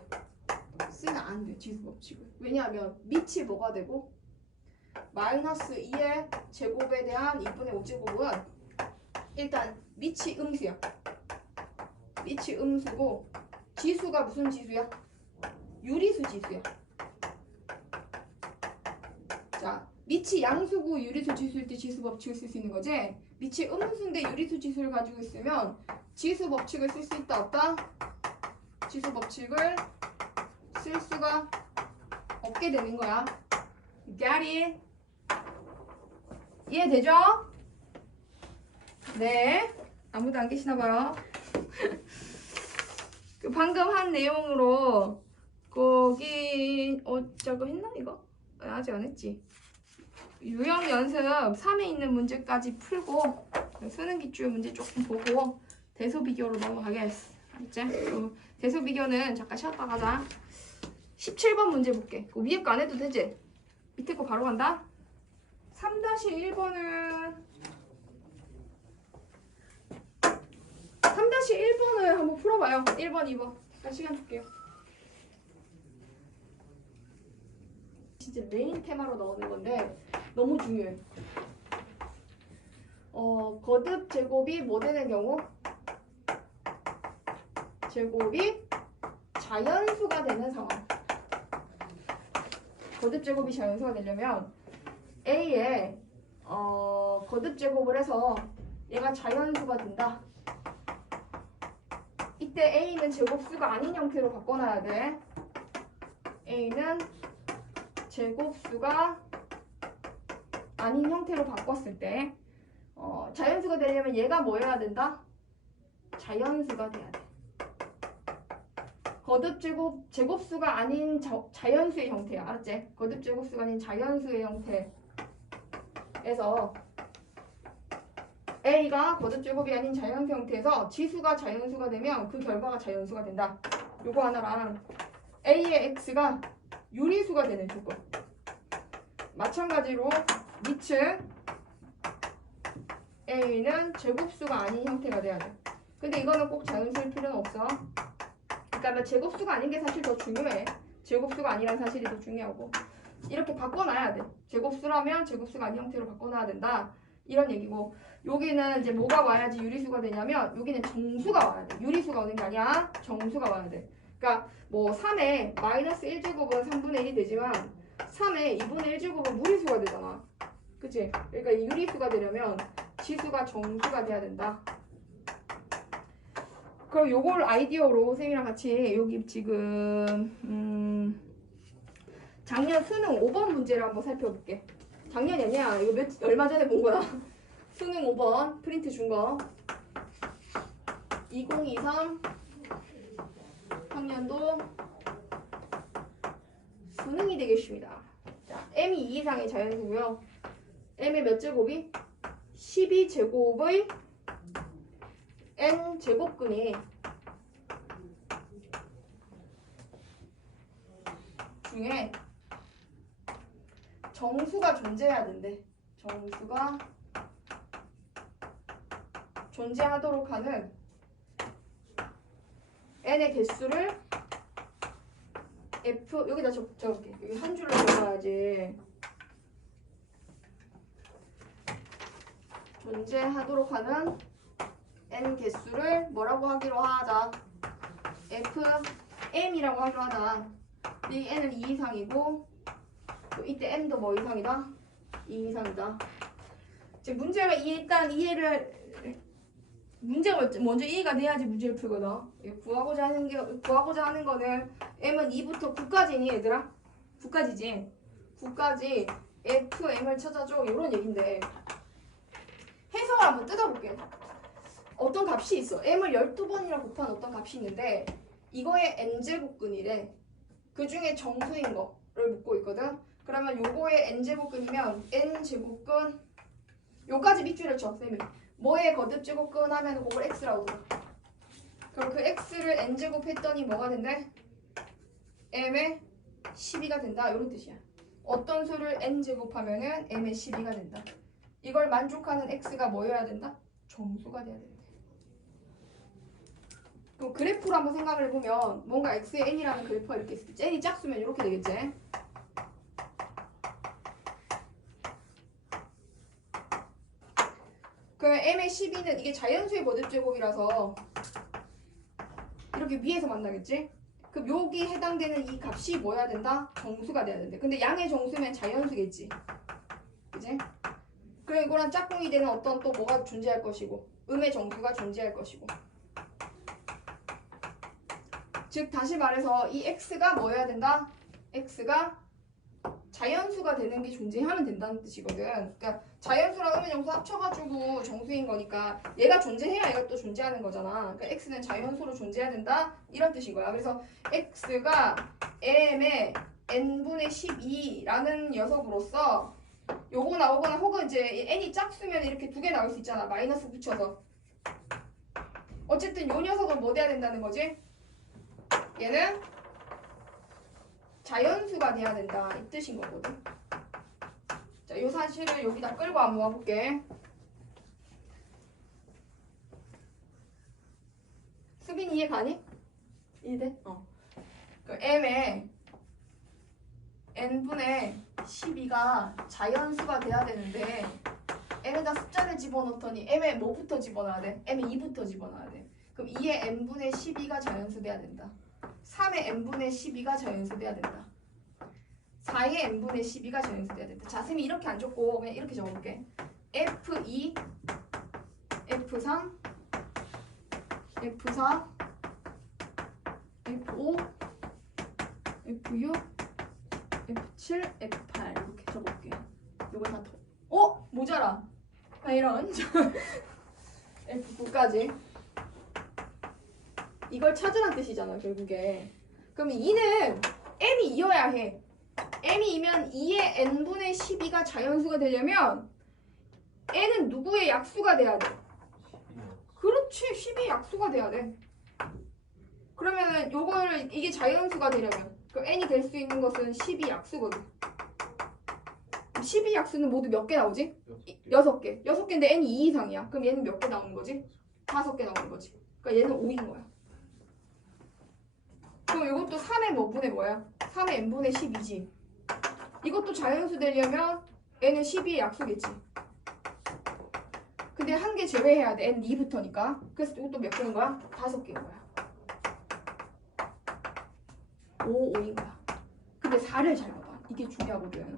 쓰면 안 돼, 지수 법칙을. 왜냐하면 밑이 뭐가 되고 마이너스 2의 제곱에 대한 2분의 5제곱은 일단 밑이 음수야. 밑이 음수고 지수가 무슨 지수야? 유리수 지수야. 자, 밑이 양수고 유리수 지수일 때 지수 법칙을 쓸 수 있는 거지? 밑이 음수인데 유리수 지수를 가지고 있으면 지수 법칙을 쓸 수 있다 없다? 지수 법칙을 쓸 수가 없게 되는 거야. Got it? 이해되죠? 네. 아무도 안 계시나 봐요. 그 방금 한 내용으로 거기 저거 했나 이거? 아직 안 했지. 유형 연습 3에 있는 문제까지 풀고 수능 기출 문제 조금 보고 대소 비교로 넘어가겠어. 알았지? 대소 비교는 잠깐 쉬었다 가자. 17번 문제 볼게. 위에 거 안 해도 되지? 밑에 거 바로 간다. 3-1번을 3-1번을 한번 풀어봐요. 1번, 2번. 잠깐 시간 줄게요. 진짜 메인 테마로 나오는 건데 너무 중요해. 거듭 제곱이 뭐 되는 경우? 제곱이 자연수가 되는 상황. 거듭 제곱이 자연수가 되려면 A에 거듭 제곱을 해서 얘가 자연수가 된다. 이때 A는 제곱수가 아닌 형태로 바꿔놔야 돼. A는 제곱수가 아닌 형태로 바꿨을 때 자연수가 되려면 얘가 뭐여야 된다? 자연수가 돼야 돼. 거듭 제곱수가 아닌 자연수의 형태야. 알았지? 거듭 제곱수가 아닌 자연수의 형태에서 A가 거듭 제곱이 아닌 자연수 형태에서 지수가 자연수가 되면 그 결과가 자연수가 된다. 요거 하나랑 A의 X가 유리수가 되는 조건. 마찬가지로 밑은 A는 제곱수가 아닌 형태가 돼야 돼. 근데 이거는 꼭 자연수일 필요는 없어. 그러니까 제곱수가 아닌 게 사실 더 중요해. 제곱수가 아니란 사실이 더 중요하고 이렇게 바꿔놔야 돼. 제곱수라면 제곱수가 아닌 형태로 바꿔놔야 된다. 이런 얘기고 여기는 이제 뭐가 와야지 유리수가 되냐면 여기는 정수가 와야 돼. 유리수가 오는 게 아니야. 정수가 와야 돼. 그러니까 뭐 3에 마이너스 1제곱은 3분의 1이 되지만 3에 2분의 1제곱은 무리수가 되잖아. 그치? 그러니까 이 유리수가 되려면 지수가 정수가 돼야 된다. 그럼 요걸 아이디어로 쌤이랑 같이 여기 지금 작년 수능 5번 문제를 한번 살펴볼게. 작년이 아니야. 이거 얼마 전에 본 거야. 수능 5번 프린트 준 거. 2023 학년도 수능이 되겠습니다. 자, m이 2 이상의 자연수고요. m의 몇 제곱이? 12제곱의 n 제곱근이 중에 정수가 존재해야 된대. 정수가 존재하도록 하는 n의 개수를 f 여기다 적을게. 여기 한 줄로 적어야지. 존재하도록 하는 n 개수를 뭐라고 하기로 하자. fm이라고 하기로 하자. 이 n은 2 이상이고 또 이때 m도 뭐 이상이다? 2 이상이다. 지금 문제가 일단 이해를 문제가 먼저 이해가 돼야지 문제를 풀거든. 구하고자 하는 거는 m은 2부터 9까지니 얘들아? 9까지지. 9까지 fm을 찾아줘 이런 얘긴데 해석을 한번 뜯어볼게. 어떤 값이 있어. m을 12번이나 곱한 어떤 값이 있는데 이거의 n제곱근이래. 그 중에 정수인 거를 묻고 있거든. 그러면 요거의 n제곱근이면 n제곱근 요까지 밑줄을 쳐 쌤이. 뭐의 거듭제곱근 하면 그걸 x라고 들어. 그럼 그 x를 n제곱 했더니 뭐가 된대? m의 12가 된다 이런 뜻이야. 어떤 수를 n제곱하면은 m의 12가 된다. 이걸 만족하는 x가 뭐여야 된다? 정수가 돼야 된다. 그럼 그래프로 한번 생각을 해보면 뭔가 x의 n이라는 그래프가 이렇게 있을 때 n이 짝수면 이렇게 되겠지. 그러면 m의 12는 이게 자연수의 거듭제곱이라서 이렇게 위에서 만나겠지. 그럼 여기 해당되는 이 값이 뭐여야 된다? 정수가 돼야 된대. 근데 양의 정수면 자연수겠지. 그지? 그럼 이거랑 짝꿍이 되는 어떤 또 뭐가 존재할 것이고 음의 정수가 존재할 것이고 즉 다시 말해서 이 x가 뭐여야 된다? x가 자연수가 되는 게 존재하면 된다는 뜻이거든. 그러니까 자연수랑 음의 정수 합쳐가지고 정수인 거니까 얘가 존재해야 얘가 또 존재하는 거잖아. 그러니까 x는 자연수로 존재해야 된다 이런 뜻인 거야. 그래서 x가 m의 n분의 12라는 녀석으로서 요거 나오거나 혹은 이제 n이 짝수면 이렇게 두 개 나올 수 있잖아. 마이너스 붙여서. 어쨌든 요 녀석은 뭐 돼야 된다는 거지? 얘는 자연수가 돼야 된다 이 뜻인 거거든. 자, 요 사실을 여기다 끌고 한번 와볼게. 수빈 이해 가니? 이해돼? 그 m의 n분의 12가 자연수가 돼야 되는데 m에다 숫자를 집어넣더니 m에 뭐부터 집어넣어야 돼? m에 2부터 집어넣어야 돼. 그럼 2의 n분의 12가 자연수 돼야 된다. 3의 n분의 12가 자연수 돼야 된다. 4의 n분의 12가 자연수 돼야 된다. 자, 쌤이 이렇게 안 적고 그냥 이렇게 적어볼게. F2, F3, F4, F5, F6, F7, F8 이렇게 적어볼게. 이거 다 모자라. 아 이런 F9까지. 이걸 찾으란 뜻이잖아 결국에. 그럼 2는 m이 2여야 해. m이 2면 2의 n분의 12가 자연수가 되려면 n은 누구의 약수가 돼야 돼? 그렇지 12의 약수가 돼야 돼. 그러면 요거를 이게 자연수가 되려면 그 n이 될 수 있는 것은 12 약수거든. 12 약수는 모두 몇 개 나오지? 6개. 6개인데 n이 2 이상이야. 그럼 얘는 몇 개 나오는 거지? 5개 나오는 거지. 그러니까 얘는 5인 거야. 그럼 이것도 3의 뭐 분의 뭐야? 3의 n분의 12지. 이것도 자연수 되려면 n은 12의 약수겠지. 근데 한 개 제외해야 돼. n 2부터니까. 그래서 이것도 몇 개인 거야? 5개인 거야. 5, 5인 거야. 근데 4를 잘 봐봐. 이게 중요하거든.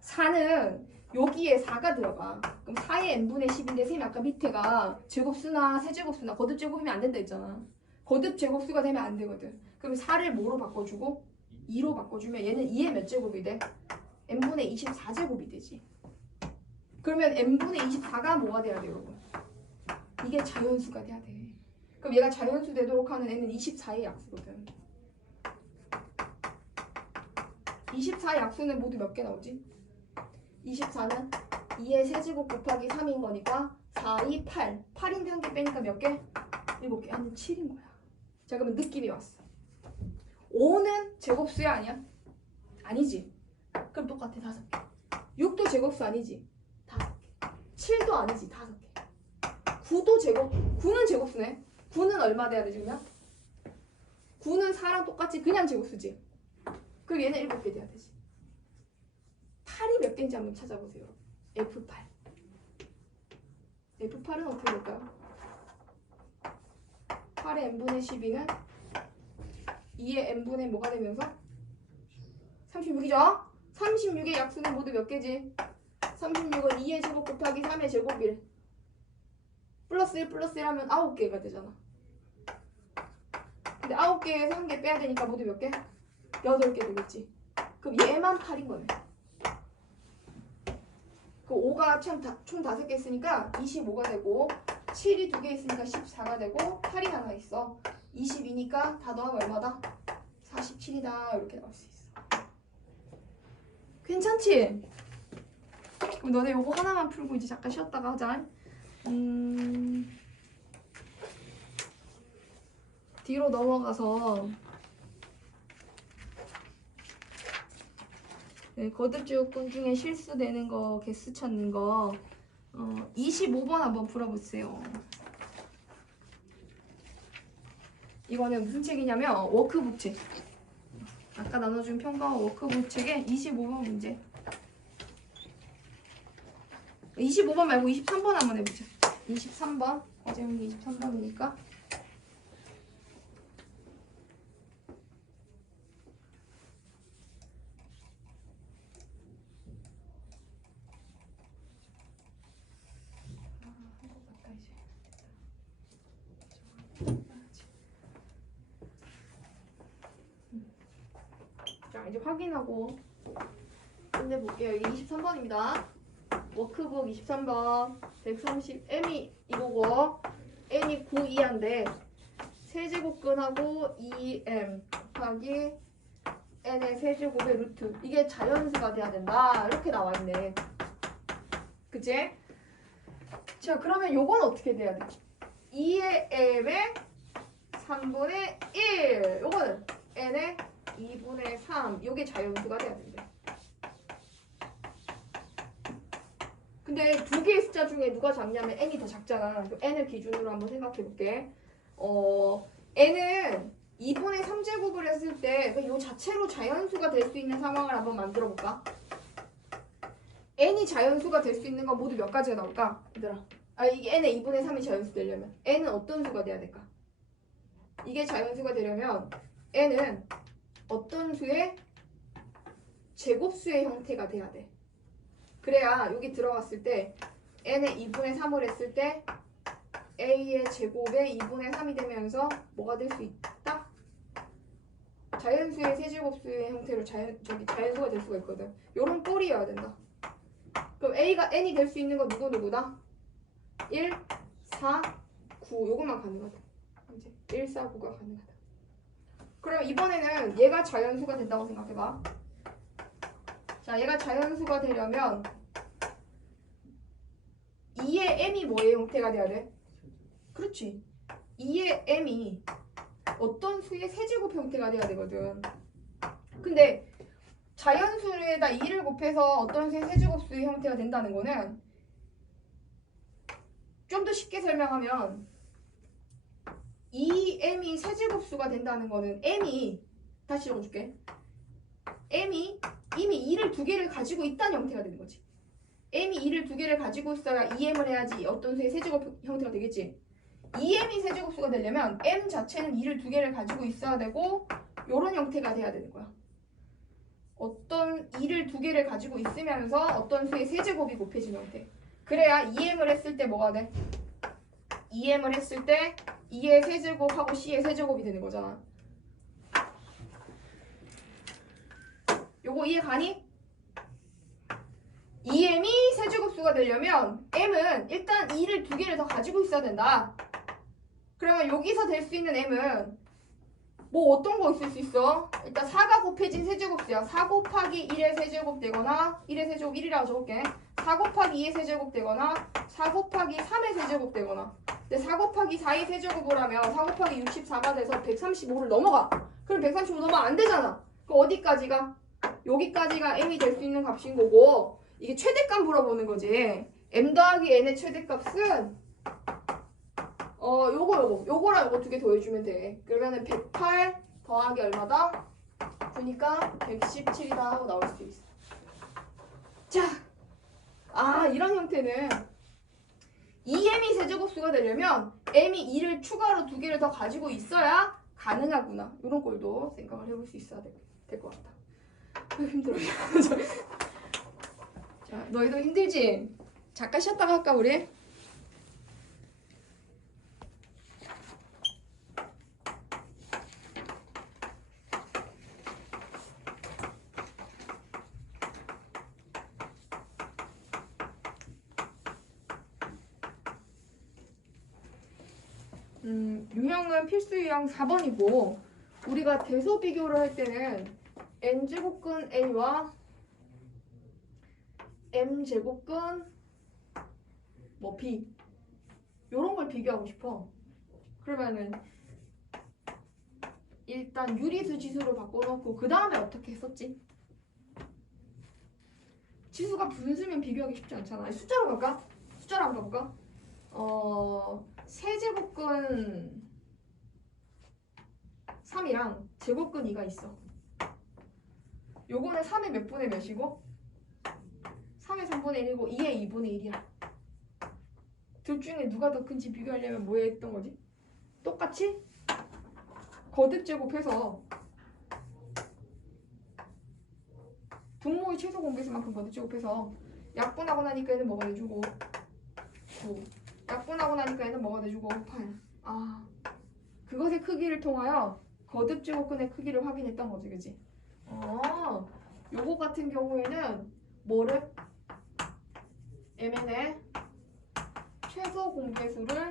4는 여기에 4가 들어가. 그럼 4의 n분의 10인데 선생님 아까 밑에가 제곱수나 세제곱수나 거듭 제곱이면 안 된다 했잖아. 거듭 제곱수가 되면 안 되거든. 그럼 4를 뭐로 바꿔주고 2로 바꿔주면 얘는 2의 몇 제곱이 돼? n분의 24제곱이 되지. 그러면 n분의 24가 뭐가 돼야 돼 여러분? 이게 자연수가 돼야 돼. 그럼 얘가 자연수 되도록 하는 n은 24의 약수거든. 24의 약수는 모두 몇 개 나오지? 24는 2의 세제곱 곱하기 3인 거니까 4, 2, 8. 8인데 한 개 빼니까 몇 개? 7개. 아니 7인 거야. 자 그러면 느낌이 왔어. 5는 제곱수야 아니야? 아니지. 그럼 똑같아 5개. 6도 제곱수 아니지? 5개. 7도 아니지? 5개. 9도 제곱, 9는 제곱수네. 9는 얼마 돼야 되지 그냥? 9는 4랑 똑같이 그냥 제곱수지. 그럼 얘는 7개 돼야 되지. 8이 몇 개인지 한번 찾아보세요. F8. F8은 어떻게 될까요? 8의 n분의 12는 2의 n분의 뭐가 되면서? 36이죠? 36의 약수는 모두 몇 개지? 36은 2의 제곱 곱하기 3의 제곱일. 플러스 1 플러스 1 하면 9개가 되잖아. 근데 9개에서 한 개 빼야 되니까 모두 몇 개? 8개 되겠지. 그럼 얘만 8인 거네. 그 5가 총 5개 있으니까 25가 되고 7이 2개 있으니까 14가 되고 8이 하나 있어. 22니까 다 더하면 얼마다? 47이다. 이렇게 나올 수 있어. 괜찮지? 그럼 너네 요거 하나만 풀고 이제 잠깐 쉬었다가 하자. 뒤로 넘어가서 네, 거듭제곱근 중에 실수되는 거, 개수 찾는 거 25번 한번 풀어보세요. 이거는 무슨 책이냐면 워크북 책. 아까 나눠준 평가원 워크북 책의 25번 문제. 25번 말고 23번 한번 해보자. 23번. 어제 문제 23번이니까. 자, 이제 확인하고 끝내볼게요. 이게 23번입니다. 워크북 23번 130m이 이거고 n이 9, 2한데 세제곱근하고 2m 곱하기 n의 세제곱의 루트 이게 자연수가 돼야 된다. 이렇게 나와있네. 그치? 자 그러면 요건 어떻게 돼야 돼? 2의 m의 3분의 1 요거는 n의 2분의 3 요게 자연수가 돼야 된대. 근데 두 개의 숫자 중에 누가 작냐면 n이 더 작잖아. n을 기준으로 한번 생각해볼게. n은 2분의 3제곱을 했을 때 이 자체로 자연수가 될 수 있는 상황을 한번 만들어볼까? n이 자연수가 될 수 있는 건 모두 몇 가지가 나올까? 얘들아. 이게 n의 2분의 3이 자연수 되려면 n은 어떤 수가 돼야 될까? 이게 자연수가 되려면 n은 어떤 수의 제곱수의 형태가 돼야 돼. 그래야 여기 들어갔을 때 n의 2분의 3을 했을 때 a의 제곱의 2분의 3이 되면서 뭐가 될 수 있다? 자연수의 세제곱수의 형태로 자연수가 될 수가 있거든. 요런 꼴이어야 된다. 그럼 a가 n이 될 수 있는 건 누구다? 1, 4, 9 요것만 가능하다. 이제 1, 4, 9가 가능하다. 그럼 이번에는 얘가 자연수가 된다고 생각해봐. 자, 얘가 자연수가 되려면 2의 m이 뭐의 형태가 돼야 돼? 그렇지. 2의 m이 어떤 수의 세제곱 형태가 돼야 되거든. 근데 자연수에다 2를 곱해서 어떤 수의 세제곱수의 형태가 된다는 거는 좀 더 쉽게 설명하면 2m이 세제곱수가 된다는 거는 m이 다시 적어줄게. m이 이미 2를 두 개를 가지고 있다는 형태가 되는 거지. m이 2를 두 개를 가지고 있어야 2m을 해야지 어떤 수의 세제곱 형태가 되겠지. 2m이 세제곱수가 되려면 m 자체는 2를 두 개를 가지고 있어야 되고 요런 형태가 돼야 되는 거야. 어떤 2를 두 개를 가지고 있으면서 어떤 수의 세제곱이 곱해지는 형태. 그래야 2m을 했을 때 뭐가 돼? 2m을 했을 때 2의 세제곱하고 c의 세제곱이 되는 거잖아. 요거 이해 가니? 2m이 세제곱수가 되려면 m은 일단 2를 두 개를 더 가지고 있어야 된다. 그러면 여기서 될 수 있는 m은 뭐 어떤 거 있을 수 있어? 일단 4가 곱해진 세제곱수야. 4 곱하기 1의 세제곱 되거나 1의 세제곱 1이라고 적을게. 4 곱하기 2의 세제곱 되거나 4 곱하기 3의 세제곱 되거나. 근데 4 곱하기 4의 세제곱을 하면 4 곱하기 64가 돼서 135를 넘어가. 그럼 135 넘어 안 되잖아. 그럼 어디까지가? 여기까지가 m이 될 수 있는 값인 거고 이게 최대값 물어보는 거지. m 더하기 n의 최대값은 요거랑 요거 두 개 더해주면 돼. 그러면은 108 더하기 얼마다? 그러니까 117이다 하고 나올 수 있어. 자, 이런 형태는 2m이 세제곱수가 되려면 m이 2를 추가로 두 개를 더 가지고 있어야 가능하구나. 이런 꼴도 생각을 해볼 수 있어야 될 것 같다. 힘들어. 자, 너희도 힘들지? 잠깐 쉬었다가 할까 우리? 유형은 필수 유형 4번이고 우리가 대소 비교를 할 때는 n제곱근 a와 m제곱근 뭐 b 요런 걸 비교하고 싶어. 그러면은 일단 유리수 지수로 바꿔놓고 그 다음에 어떻게 했었지? 지수가 분수면 비교하기 쉽지 않잖아. 숫자로 갈까? 숫자로 한번 가볼까? 세제곱근 3이랑 제곱근 2가 있어. 요거는 3의 몇 분의 몇이고 3의 3분의 1이고 2의 2분의 1이야. 둘 중에 누가 더 큰지 비교하려면 뭐 했던 거지? 똑같이 거듭 제곱해서 분모의 최소 공개수만큼 거듭 제곱해서 약분하고 나니까 얘는 뭐가 돼주고 9. 약분하고 나니까 얘는 뭐가 돼주고 8. 그것의 크기를 통하여 거듭 제곱근의 크기를 확인했던 거지, 그치? 요거 같은 경우에는 뭐를? mn의 최소 공개수를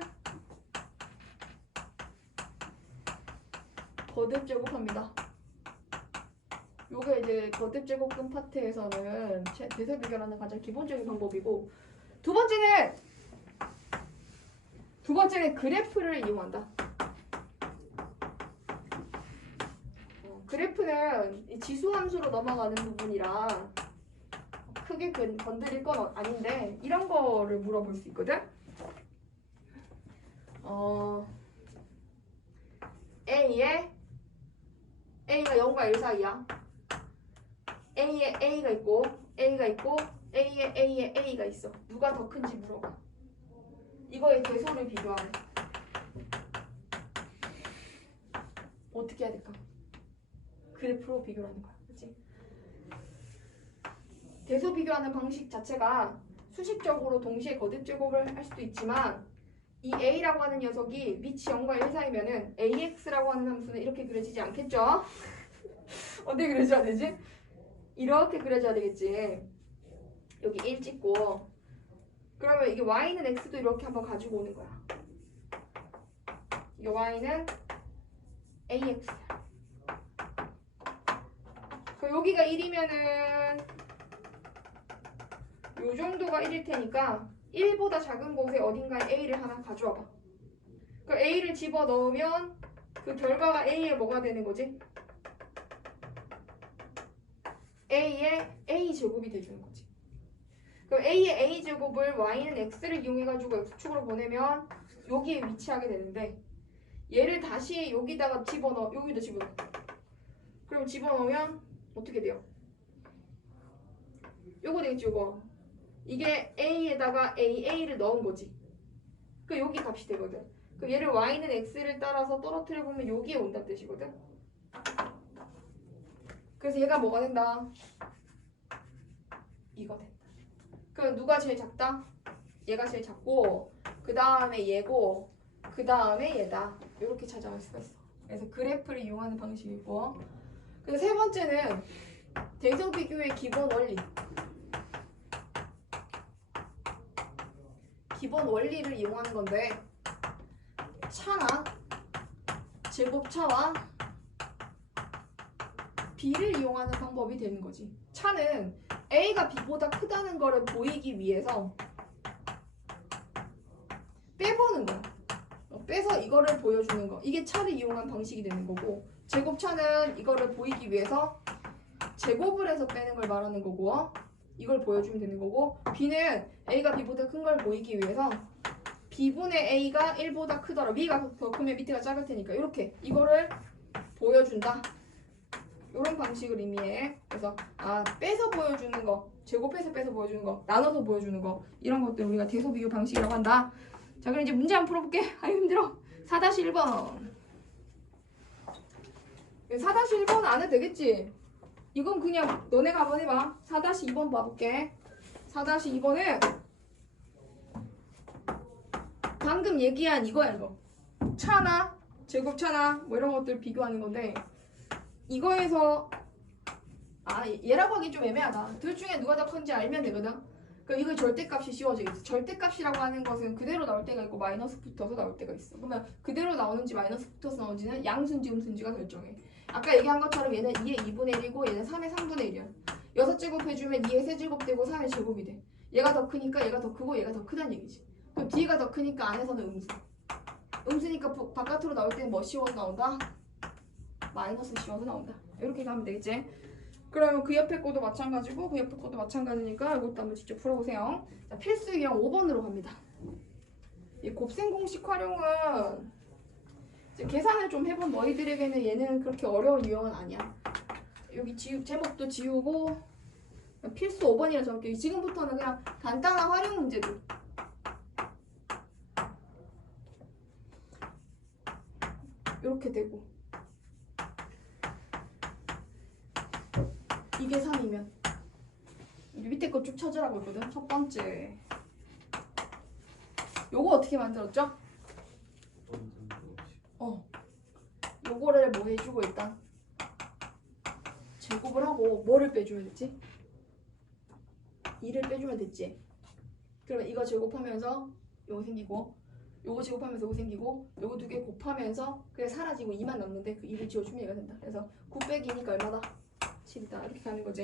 거듭 제곱합니다. 요게 이제 거듭 제곱근 파트에서는 대소 비교라는 가장 기본적인 방법이고 두 번째는 그래프를 이용한다. 그래프는 이 지수함수로 넘어가는 부분이라 크게 건드릴 건 아닌데 이런 거를 물어볼 수 있거든. A가 0과 1 사이야. A에 A가 있고 A에 A가 있어. 누가 더 큰지 물어봐. 이거의 대소를 비교하래. 어떻게 해야 될까? 그래프로 비교를 하는 거야. 그치? 대소 비교하는 방식 자체가 수식적으로 동시에 거듭 제곱을 할 수도 있지만 이 A라고 하는 녀석이 밑이 0과 1 사이면은 AX라고 하는 함수는 이렇게 그려지지 않겠죠? 어떻게 그려져야 되지? 이렇게 그려져야 되겠지. 여기 1 찍고 그러면 이게 Y는 X도 이렇게 한번 가지고 오는 거야. 이게 Y는 AX야. 여기가 1이면은 요 정도가 1일 테니까 1보다 작은 곳에 어딘가에 A를 하나 가져와봐. 그 A를 집어넣으면 그 결과가 A에 뭐가 되는 거지? A의 A제곱이 돼주는 거지. 그럼 A의 A제곱을 Y는 X를 이용해가지고 X축으로 보내면 여기에 위치하게 되는데 얘를 다시 여기다가 집어넣어. 여기다 집어넣어. 그럼 집어넣으면 어떻게 돼요? 요거 되겠지 요거. 이게 a에다가 a를 넣은 거지. 그 여기 값이 되거든. 그 얘를 y는 x를 따라서 떨어뜨려 보면 여기에 온다는 뜻이거든. 그래서 얘가 뭐가 된다? 이거 된다. 그럼 누가 제일 작다? 얘가 제일 작고 그 다음에 얘고 그 다음에 얘다. 이렇게 찾아갈 수가 있어. 그래서 그래프를 이용하는 방식이고, 그래서 세 번째는 대서 비교의 기본 원리. 기본 원리를 이용하는 건데, 차나 제곱차와 b를 이용하는 방법이 되는 거지. 차는 a가 b보다 크다는 거를 보이기 위해서 빼보는 거야. 빼서 이거를 보여주는 거. 이게 차를 이용한 방식이 되는 거고, 제곱차는 이거를 보이기 위해서 제곱을 해서 빼는 걸 말하는 거고, 이걸 보여주면 되는 거고, b는 a가 b보다 큰 걸 보이기 위해서 b분의 a가 1보다 크더라. 위가 더 크면 밑에가 작을 테니까 이렇게 이거를 보여준다. 이런 방식을 의미해. 그래서 빼서 보여주는 거, 제곱해서 빼서 보여주는 거, 나눠서 보여주는 거, 이런 것들 우리가 대소 비교 방식이라고 한다. 자, 그럼 이제 문제 한번 풀어볼게. 아유 힘들어. 4-1번. 4-1번은 안 해도 되겠지? 이건 그냥 너네가 한번 해봐. 4-2번 봐볼게. 4-2번은 방금 얘기한 이거야 이거. 차나 제곱차나 뭐 이런 것들 비교하는 건데, 이거에서 얘라고 하기 좀 애매하다. 둘 중에 누가 더 큰지 알면 되거든. 그럼 이거 절대값이 씌워지겠지. 절대값이라고 하는 것은 그대로 나올 때가 있고 마이너스 붙어서 나올 때가 있어. 그러면 그대로 나오는지 마이너스 붙어서 나오는지는 양수인지 음수인지가 결정해. 아까 얘기한 것처럼 얘는 2의 2분의 1이고 얘는 3의 3분의 1이야. 6제곱 해주면 2의 세제곱 되고 3의 제곱이 돼. 얘가 더 크니까 얘가 더 크고 얘가 더 크다는 얘기지. 그럼 뒤가 더 크니까 안에서는 음수. 음수니까 바깥으로 나올 때는 뭐 씌워서 나온다? 마이너스 씌워서 나온다. 이렇게 가면 되겠지? 그러면 그 옆에 거도 마찬가지고 그 옆에 거도 마찬가지니까 이것도 한번 직접 풀어보세요. 자, 필수 유형 5번으로 갑니다. 이 곱셈 공식 활용은 이제 계산을 좀 해본 너희들에게는 얘는 그렇게 어려운 유형은 아니야. 여기 제목도 지우고 필수 5번이라 적을게요. 지금부터는 그냥 간단한 활용 문제들. 이렇게 되고 이게 3이면 밑에 거 쭉 찾으라고 했거든. 첫 번째 요거 어떻게 만들었죠? 요거를 뭐 해주고 일단 제곱을 하고 뭐를 빼주면 됐지? 2를 빼주면 됐지? 그러면 이거 제곱하면서 요거 생기고 요거 제곱하면서 요거 생기고 요거 두 개 곱하면서 그게 사라지고 2만 남는데 그 2를 지워주면 얘가 된다. 그래서 9 빼기니까 얼마다? 7이다. 이렇게 가는 거지.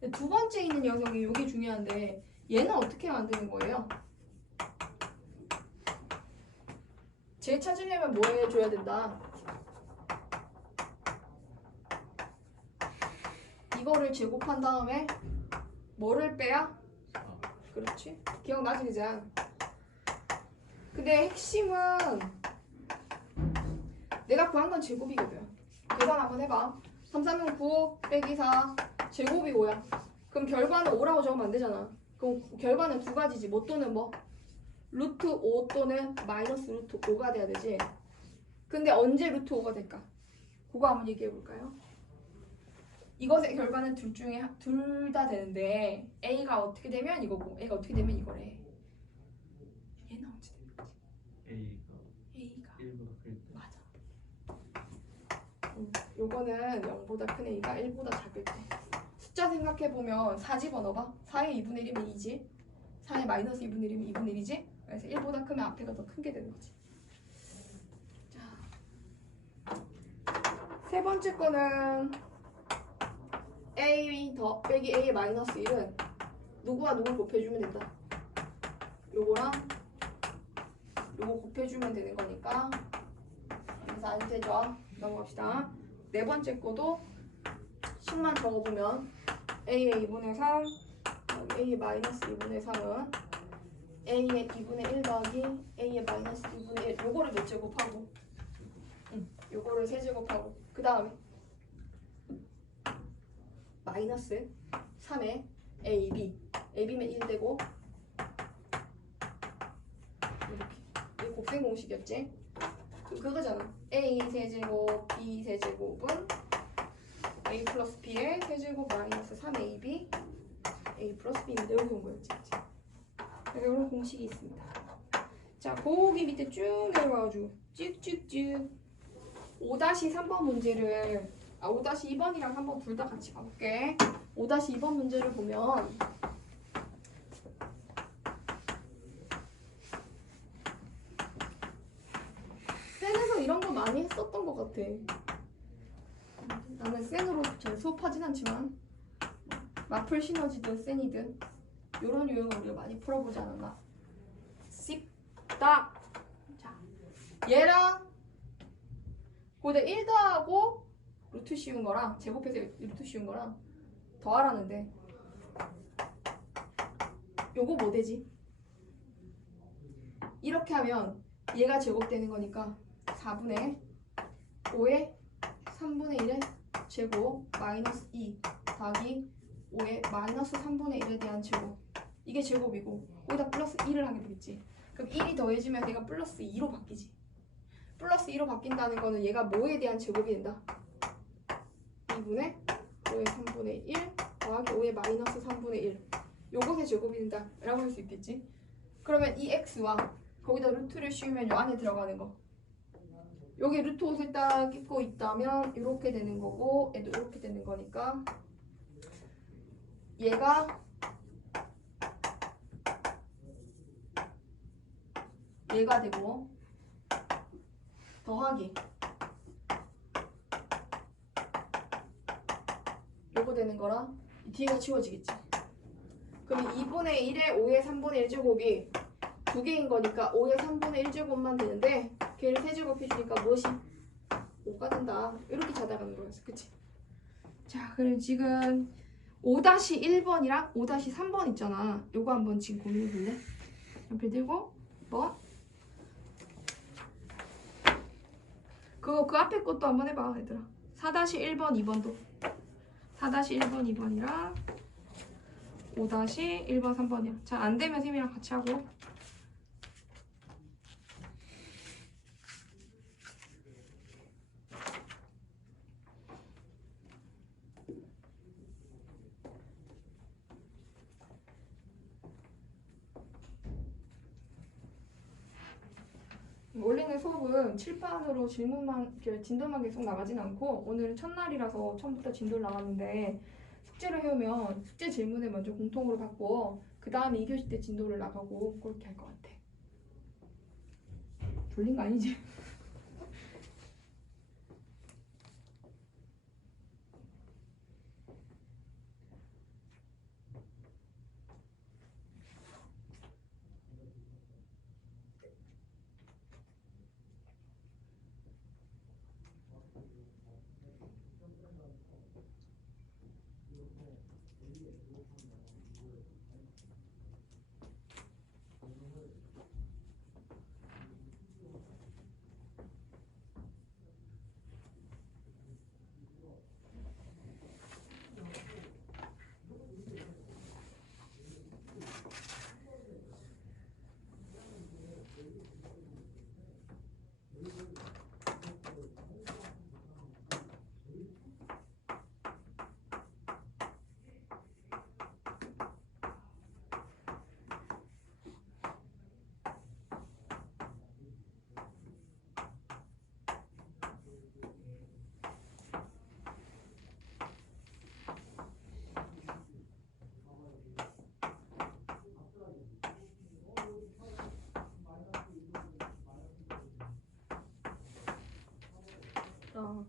근데 두 번째 있는 녀석이 요게 중요한데 얘는 어떻게 만드는 거예요? 쟤 찾으려면 뭐 해줘야 된다? 이거를 제곱한 다음에 뭐를 빼야? 그렇지? 기억나지 그자? 근데 핵심은 내가 구한 건 제곱이거든. 계산 한번 해봐. 3, 3은 9 빼기 4 제곱이 5야. 그럼 결과는 5라고 적으면 안 되잖아. 그럼 결과는 두 가지지. 뭐 또는 뭐? 루트 5 또는 마이너스 루트 5가 돼야 되지. 근데 언제 루트 5가 될까? 그거 한번 얘기해 볼까요? 이것의 결과는 둘 중에 둘 다 되는데 A가 어떻게 되면 이거고 A가 어떻게 되면 이거래. 얘는 언제 되는 거지? A가 1보다 클 때. 맞아. 요거는 0보다 큰 A가 1보다 작을 때. 숫자 생각해보면 4 집어넣어봐. 4의 2분의 1이면 2지. 4의 마이너스 2분의 1이면 2분의 1이지. 그래서 1보다 크면 앞에가 더 큰 게 되는 거지. 자, 세 번째 거는 A 더 빼기 A 마이너스 1은 누구와 누구 곱해주면 된다. 요거랑 요거 곱해주면 되는 거니까 그래서 안 되죠. 넘어갑시다. 네 번째 거도 10만 적어보면 A의 2분의 3 A의 마이너스 2분의 3은 A의 2분의 1 더하기 A의 마이너스 2분의 1 요거를 몇 제곱하고 요거를 3제곱하고 그 다음에 마이너스 3의 AB. AB면 1 되고 이렇게. 이 곱셈 공식이었지? 그럼 그거잖아. A 세제곱 B 세제곱은 A 플러스 B의 세제곱 마이너스 3AB A 플러스 B인데 여기 온 거였지. 그치? 이런 공식이 있습니다. 자, 거기 밑에 쭉 내려와가지고 쭉쭉쭉 5-3번 문제를 5-2번이랑 3번 둘 다 같이 가볼게. 5-2번 문제를 보면 센에서 이런 거 많이 했었던 것 같아. 나는 센으로 잘 수업하진 않지만 마플 시너지든 센이든 이런 유형을 우리가 많이 풀어보지 않았나. 씹다. 자, 얘랑 고대 1 더하고 루트 씌운 거랑 제곱해서 루트 씌운 거랑 더하라는데 요거 뭐 되지? 이렇게 하면 얘가 제곱되는 거니까 4분의 5의 3분의 1의 제곱 마이너스 2 더하기 5의 마이너스 3분의 1에 대한 제곱. 이게 제곱이고 거기다 플러스 1을 하게 되겠지. 그럼 1이 더해지면 얘가 플러스 2로 바뀌지. 플러스 2로 바뀐다는 거는 얘가 뭐에 대한 제곱이 된다? 2분의 5의 3분의 1 더하기 5의 마이너스 3분의 1 요것의 제곱이 된다 라고 할 수 있겠지. 그러면 이 x와 거기다 루트를 씌우면 요 안에 들어가는 거 여기 루트 옷을 딱 입고 있다면 이렇게 되는 거고 얘도 이렇게 되는 거니까 얘가 되고 더하기 요거 되는 거라 이 뒤가 치워지겠지. 그럼 2분의 1에 5의 3분의 1제곱이 두 개인 거니까 5의 3분의 1제곱만 되는데 걔를 세제곱 해주니까 무엇이? 5가 된다. 이렇게 찾아가는 거였어. 그치? 자, 그럼 지금 5-1번이랑 5-3번 있잖아. 요거 한번 지금 고민해 볼래? 옆에 들고 뭐? 그 앞에 것도 한번 해봐 얘들아. 4-1번 2번도 4-1번 2번이랑 5-1번 3번이야. 잘 안되면 쌤이랑 같이 하고. 원래는 수업은 칠판으로 질문만, 진도만 계속 나가진 않고 오늘은 첫날이라서 처음부터 진도를 나갔는데 숙제를 해오면 숙제 질문을 먼저 공통으로 받고 그 다음에 2교시 때 진도를 나가고 그렇게 할 것 같아. 졸린 거 아니지?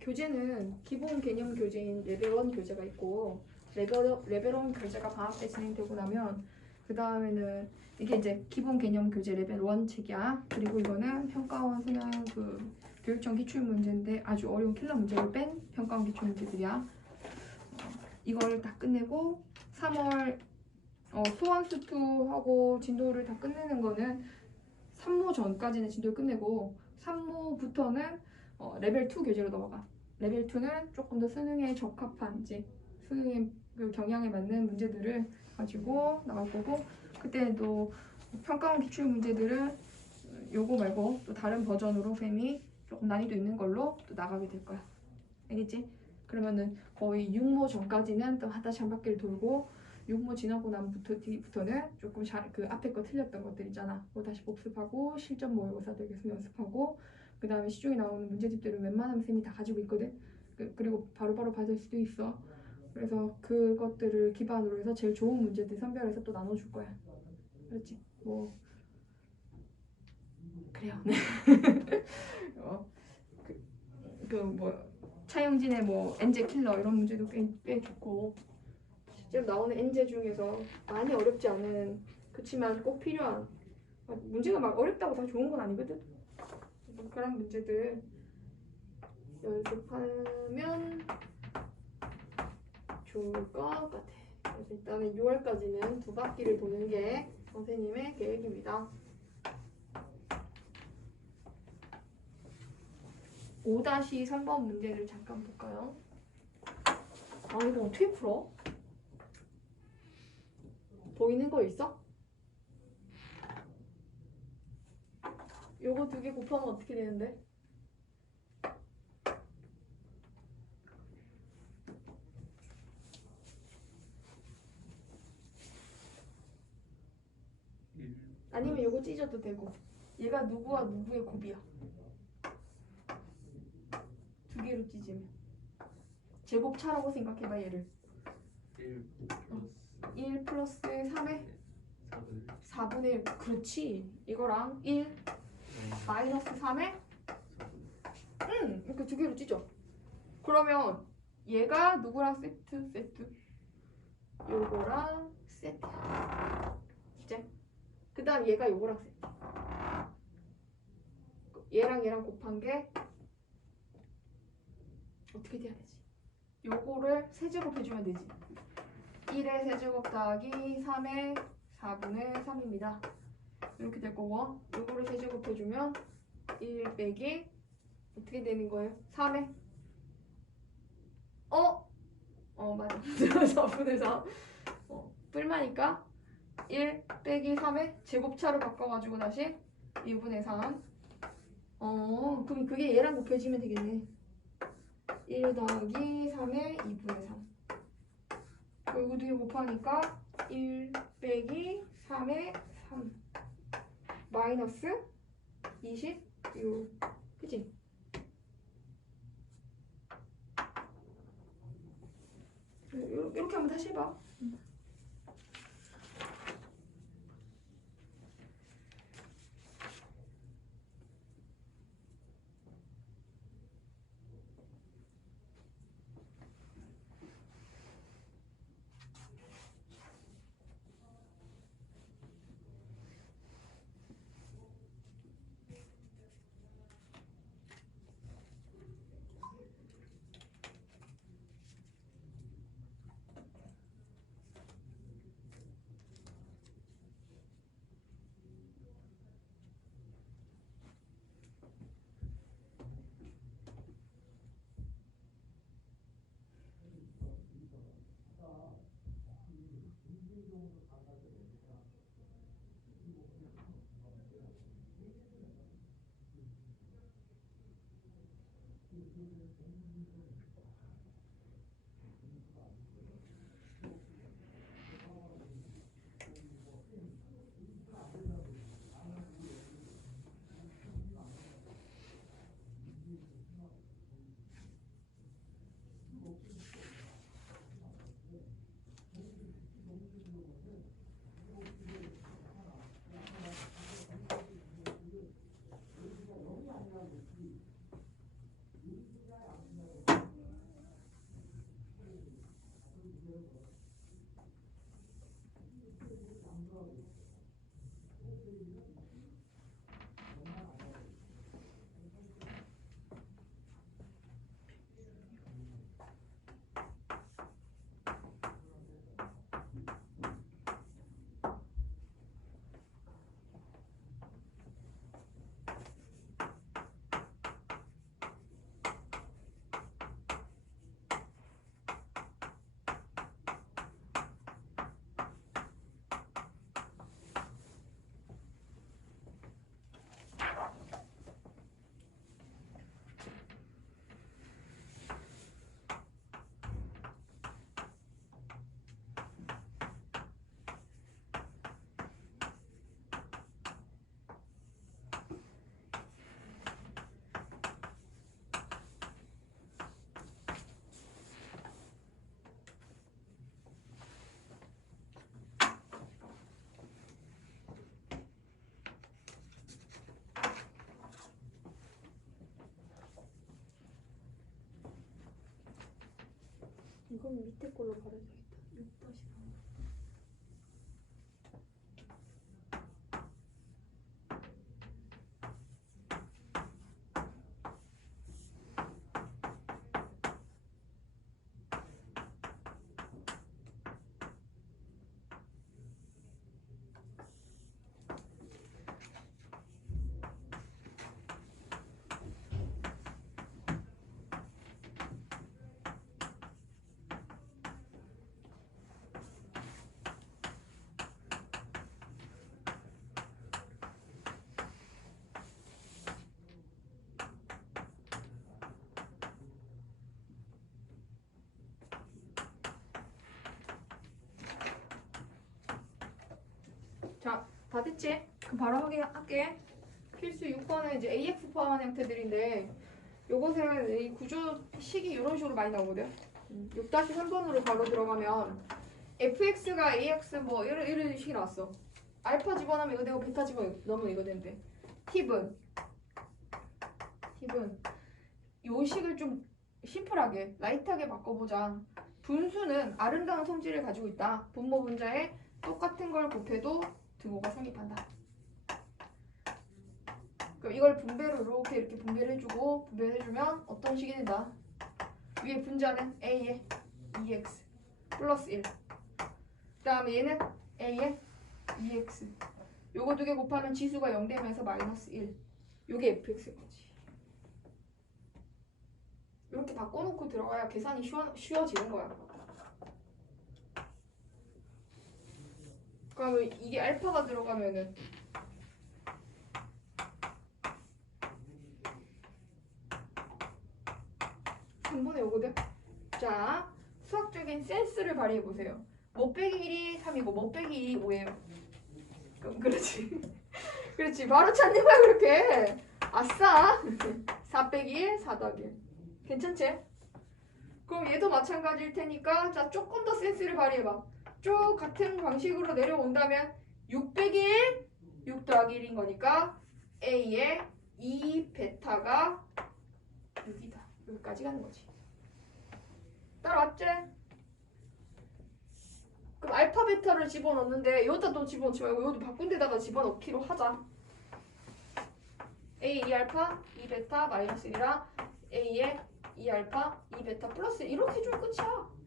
교재는 기본 개념 교재인 레벨 1 교재가 있고 레벨 1 교재가 방학 때 진행되고 나면 그 다음에는 이게 이제 기본 개념 교재 레벨 1 책이야. 그리고 이거는 평가원 수능 그 교육청 기출 문제인데 아주 어려운 킬러 문제를 뺀 평가원 기출 문제들이야. 이걸 다 끝내고 3월 소원 수투하고 진도를 다 끝내는 거는 3모 전까지는 진도를 끝내고 3모부터는 레벨 2 교재로 넘어가. 레벨 2는 조금 더 수능에 적합한 이제 수능에 그 경향에 맞는 문제들을 가지고 나올 거고 그때도 평가원 기출 문제들은 요거 말고 또 다른 버전으로 쌤이 조금 난이도 있는 걸로 또 나가게 될 거야. 알겠지? 그러면은 거의 6모 전까지는 또 하다시 한 바퀴를 돌고 6모 지나고 나부터는 조금 그 앞에 거 틀렸던 것들 있잖아. 그거 다시 복습하고 실전 모의고사들 계속 연습하고 그 다음에 시중에 나오는 문제집들은 웬만하면 쌤이 다 가지고 있거든. 그리고 바로바로 받을 수도 있어. 그래서 그것들을 기반으로 해서 제일 좋은 문제들 선별해서 또 나눠줄 거야. 그렇지? 뭐 그래요. 뭐 차영진의 뭐 엔제 킬러 이런 문제도 꽤 좋고 실제로 나오는 엔제 중에서 많이 어렵지 않은 그치만 꼭 필요한 문제가 막 어렵다고 다 좋은 건 아니거든. 그런 문제들 연습하면 좋을 것 같아. 그래서 일단은 6월까지는 2바퀴를 도는 게 선생님의 계획입니다. 5-3번 문제를 잠깐 볼까요? 아 이거 어떻게 풀어? 보이는 거 있어? 요거 2개 곱하면 어떻게 되는데? 아니면 요거 찢어도 되고 얘가 누구와 누구의 곱이야? 2개로 찢으면 제곱차라고 생각해봐 얘를 1 플러스 3의 4분의 1 그렇지 이거랑 1 마이너스 3의 이렇게 2개로 찢어. 그러면 얘가 누구랑 세트 요거랑 세트 이제 그 다음 얘가 요거랑 세트 얘랑 곱한 게 어떻게 돼야 되지? 요거를 세제곱 해주면 되지. 1의 세제곱 더하기 3의 4분의 3입니다. 이렇게 될 거고 요거를 세제곱 해주면 1 빼기 어떻게 되는 거예요? 3의 맞아 4분의 3 뿔마니까 1 빼기 3의 제곱차로 바꿔가지고 다시 2분의 3 그럼 그게 얘랑 곱해지면 되겠네. 1 더하기 3의 2분의 3 그리고 2개 곱하니까 1 빼기 3의 3 마이너스 26 그치? 이렇게 한번 다시 해봐. 이건 밑에 걸로 바르자겠다. 6-3. 자, 다 됐지? 그럼 바로 할게. 필수 6번은 이제 AF 포함한 형태들인데 요것은 이 구조식이 이런 식으로 많이 나오거든. 6-3번으로 바로 들어가면 fx가 ax 뭐 이런 식이 나왔어. 알파 집어넣으면 이거 되고 베타 집어넣으면 이거 된대. 팁은 요 식을 좀 심플하게 라이트하게 바꿔보자. 분수는 아름다운 성질을 가지고 있다. 분모 분자에 똑같은 걸 곱해도 등호가 성립한다. 그럼 이걸 분배로 이렇게 분배를 해주고 분배를 해주면 어떤 식이 된다. 위에 분자는 a에 2x 플러스 1. 그 다음에 얘는 a에 2x. 요거 두 개 곱하면 지수가 0 되면서 마이너스 1. 요게 fx인 거지. 이렇게 바꿔놓고 들어가야 계산이 쉬워지는 거야. 그러면 이게 알파가 들어가면은 한 번에 오거든. 자, 수학적인 센스를 발휘해 보세요. 못 빼기 1이 3이고 못 빼기 2이 5예요. 그럼 그렇지. 그렇지. 바로 찾는 거야 그렇게. 아싸. 4 빼기 1, 4 더하기 1. 괜찮지? 그럼 얘도 마찬가지일 테니까 자 조금 더 센스를 발휘해봐. 쭉 같은 방식으로 내려온다면 6 빼기 1, 6 더하기 1인 거니까 A의 2 베타가 6이다. 여기까지 가는 거지. 따라왔지? 그럼 알파 베타를 집어넣는데 여기다 또 집어넣지 말고 여기도 바꾼 데다가 집어넣기로 하자. A 2알파 2베타 마이너스 1이라 A의 2알파 2베타 플러스 1 이렇게 해주면 끝이야.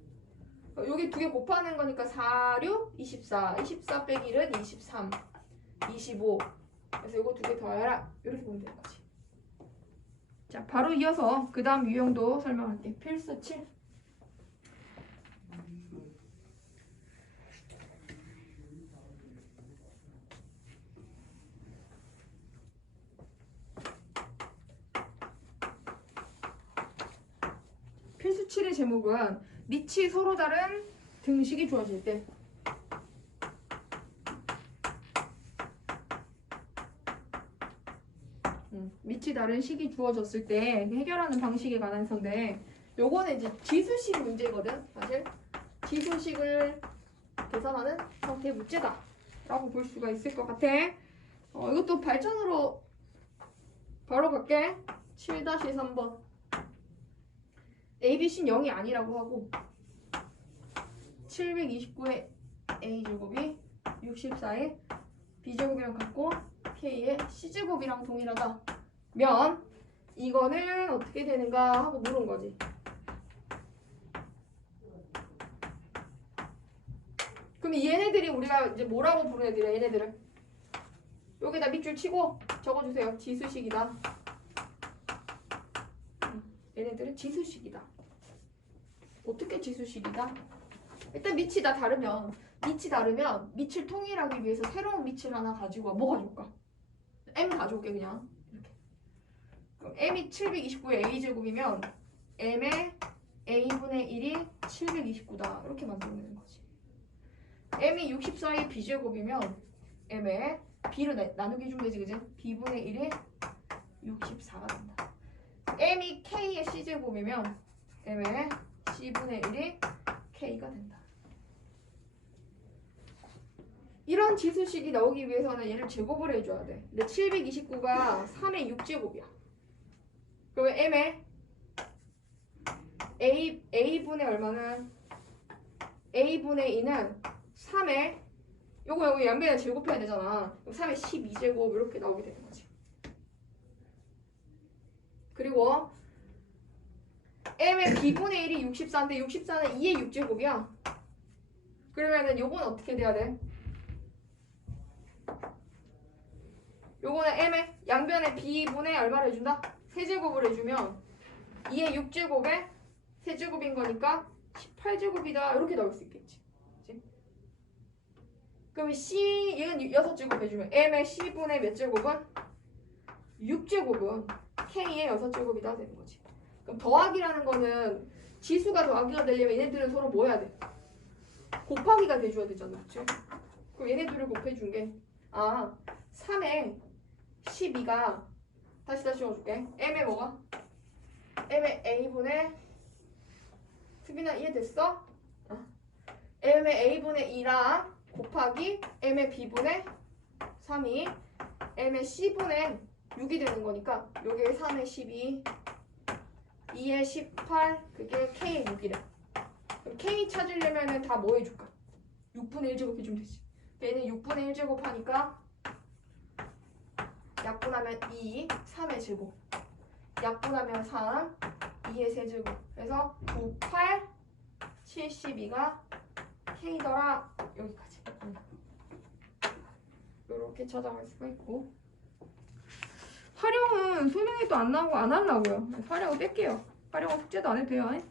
여기 두 개 곱하는 거니까 4, 6, 24 24 빼기 1은 23 25. 그래서 이거 두 개 더해라. 이렇게 보면 되는 거지. 자, 바로 이어서 그 다음 유형도 설명할게. 필수 7. 필수 7의 제목은 밑이 서로 다른 등식이 주어질 때 밑이 다른 식이 주어졌을 때 해결하는 방식에 관한 건데 요거는 이제 지수식 문제거든. 사실 지수식을 계산하는 형태의 문제다 라고 볼 수가 있을 것 같아. 이것도 발전으로 바로 갈게. 7-3번 ABC는 0이 아니라고 하고 729의 A제곱이 64의 B제곱이랑 같고 K의 C제곱이랑 동일하다 면 이거는 어떻게 되는가 하고 물은 거지. 그럼 얘네들이 우리가 이제 뭐라고 부르는 애들이야. 얘네들은 여기다 밑줄 치고 적어주세요. 지수식이다. 얘네들은 지수식이다. 어떻게 지수식이다? 일단 밑이 다 다르면 밑을 통일하기 위해서 새로운 밑을 하나 가지고 와. 뭐 가져올까? M 가져올게 그냥. 이렇게. 그럼 M이 729의 A제곱이면 M의 A분의 1이 729다. 이렇게 만들어내는 거지. M이 64의 B제곱이면 M의 B를 나누기 주면 되지 그지? B분의 1이 64가 된다. M이 K의 C제곱이면 M의 C분의 1이 K가 된다. 이런 지수식이 나오기 위해서는 얘를 제곱을 해줘야 돼. 근데 729가 3의 6제곱이야. 그러면 M의 A분의 얼마는 a분의 2는 3의 요거 여기 양변에 제곱해야 되잖아. 3의 12제곱 이렇게 나오게 되는 거지. 그리고 m의 b분의 1이 64인데 64는 2의 6제곱이야. 그러면은 요건 어떻게 돼야 돼? 요거는 m의 양변에 b분의 얼마를 해준다? 세제곱을 해주면 2의 6제곱에 세제곱인 거니까 18제곱이다 이렇게 나올 수 있겠지. 그치? 그럼 c 얘는 6제곱 해주면 m의 c분의 몇 제곱은? 6제곱은 k의 6제곱이다 되는 거지. 그럼 더하기라는 거는 지수가 더하기가 되려면 얘네들은 서로 뭐 해야 돼? 곱하기가 돼줘야 되잖아. 그치? 그럼 얘네들을 곱해준 게 3의 12가 다시 적어줄게. m의 뭐가? m의 a분의 수빈아 이해됐어? m의 a분의 2랑 곱하기 m의 b분의 3이 m의 c분의 6이 되는 거니까 요게 3의 12 2의 18 그게 k의 6이래. 그럼 k 찾으려면은 다 뭐 해줄까? 6분의 1제곱 해주면 되지. 얘는 6분의 1제곱 하니까 약분하면 2 3의 제곱 약분하면 3 2의 세제곱 그래서 9, 8, 72가 k더라. 여기까지. 이렇게 찾아갈 수가 있고 활용은 소명이 또 안 나오고 안 하려고요. 활용은 뺄게요. 활용은 숙제도 안 해도 돼요.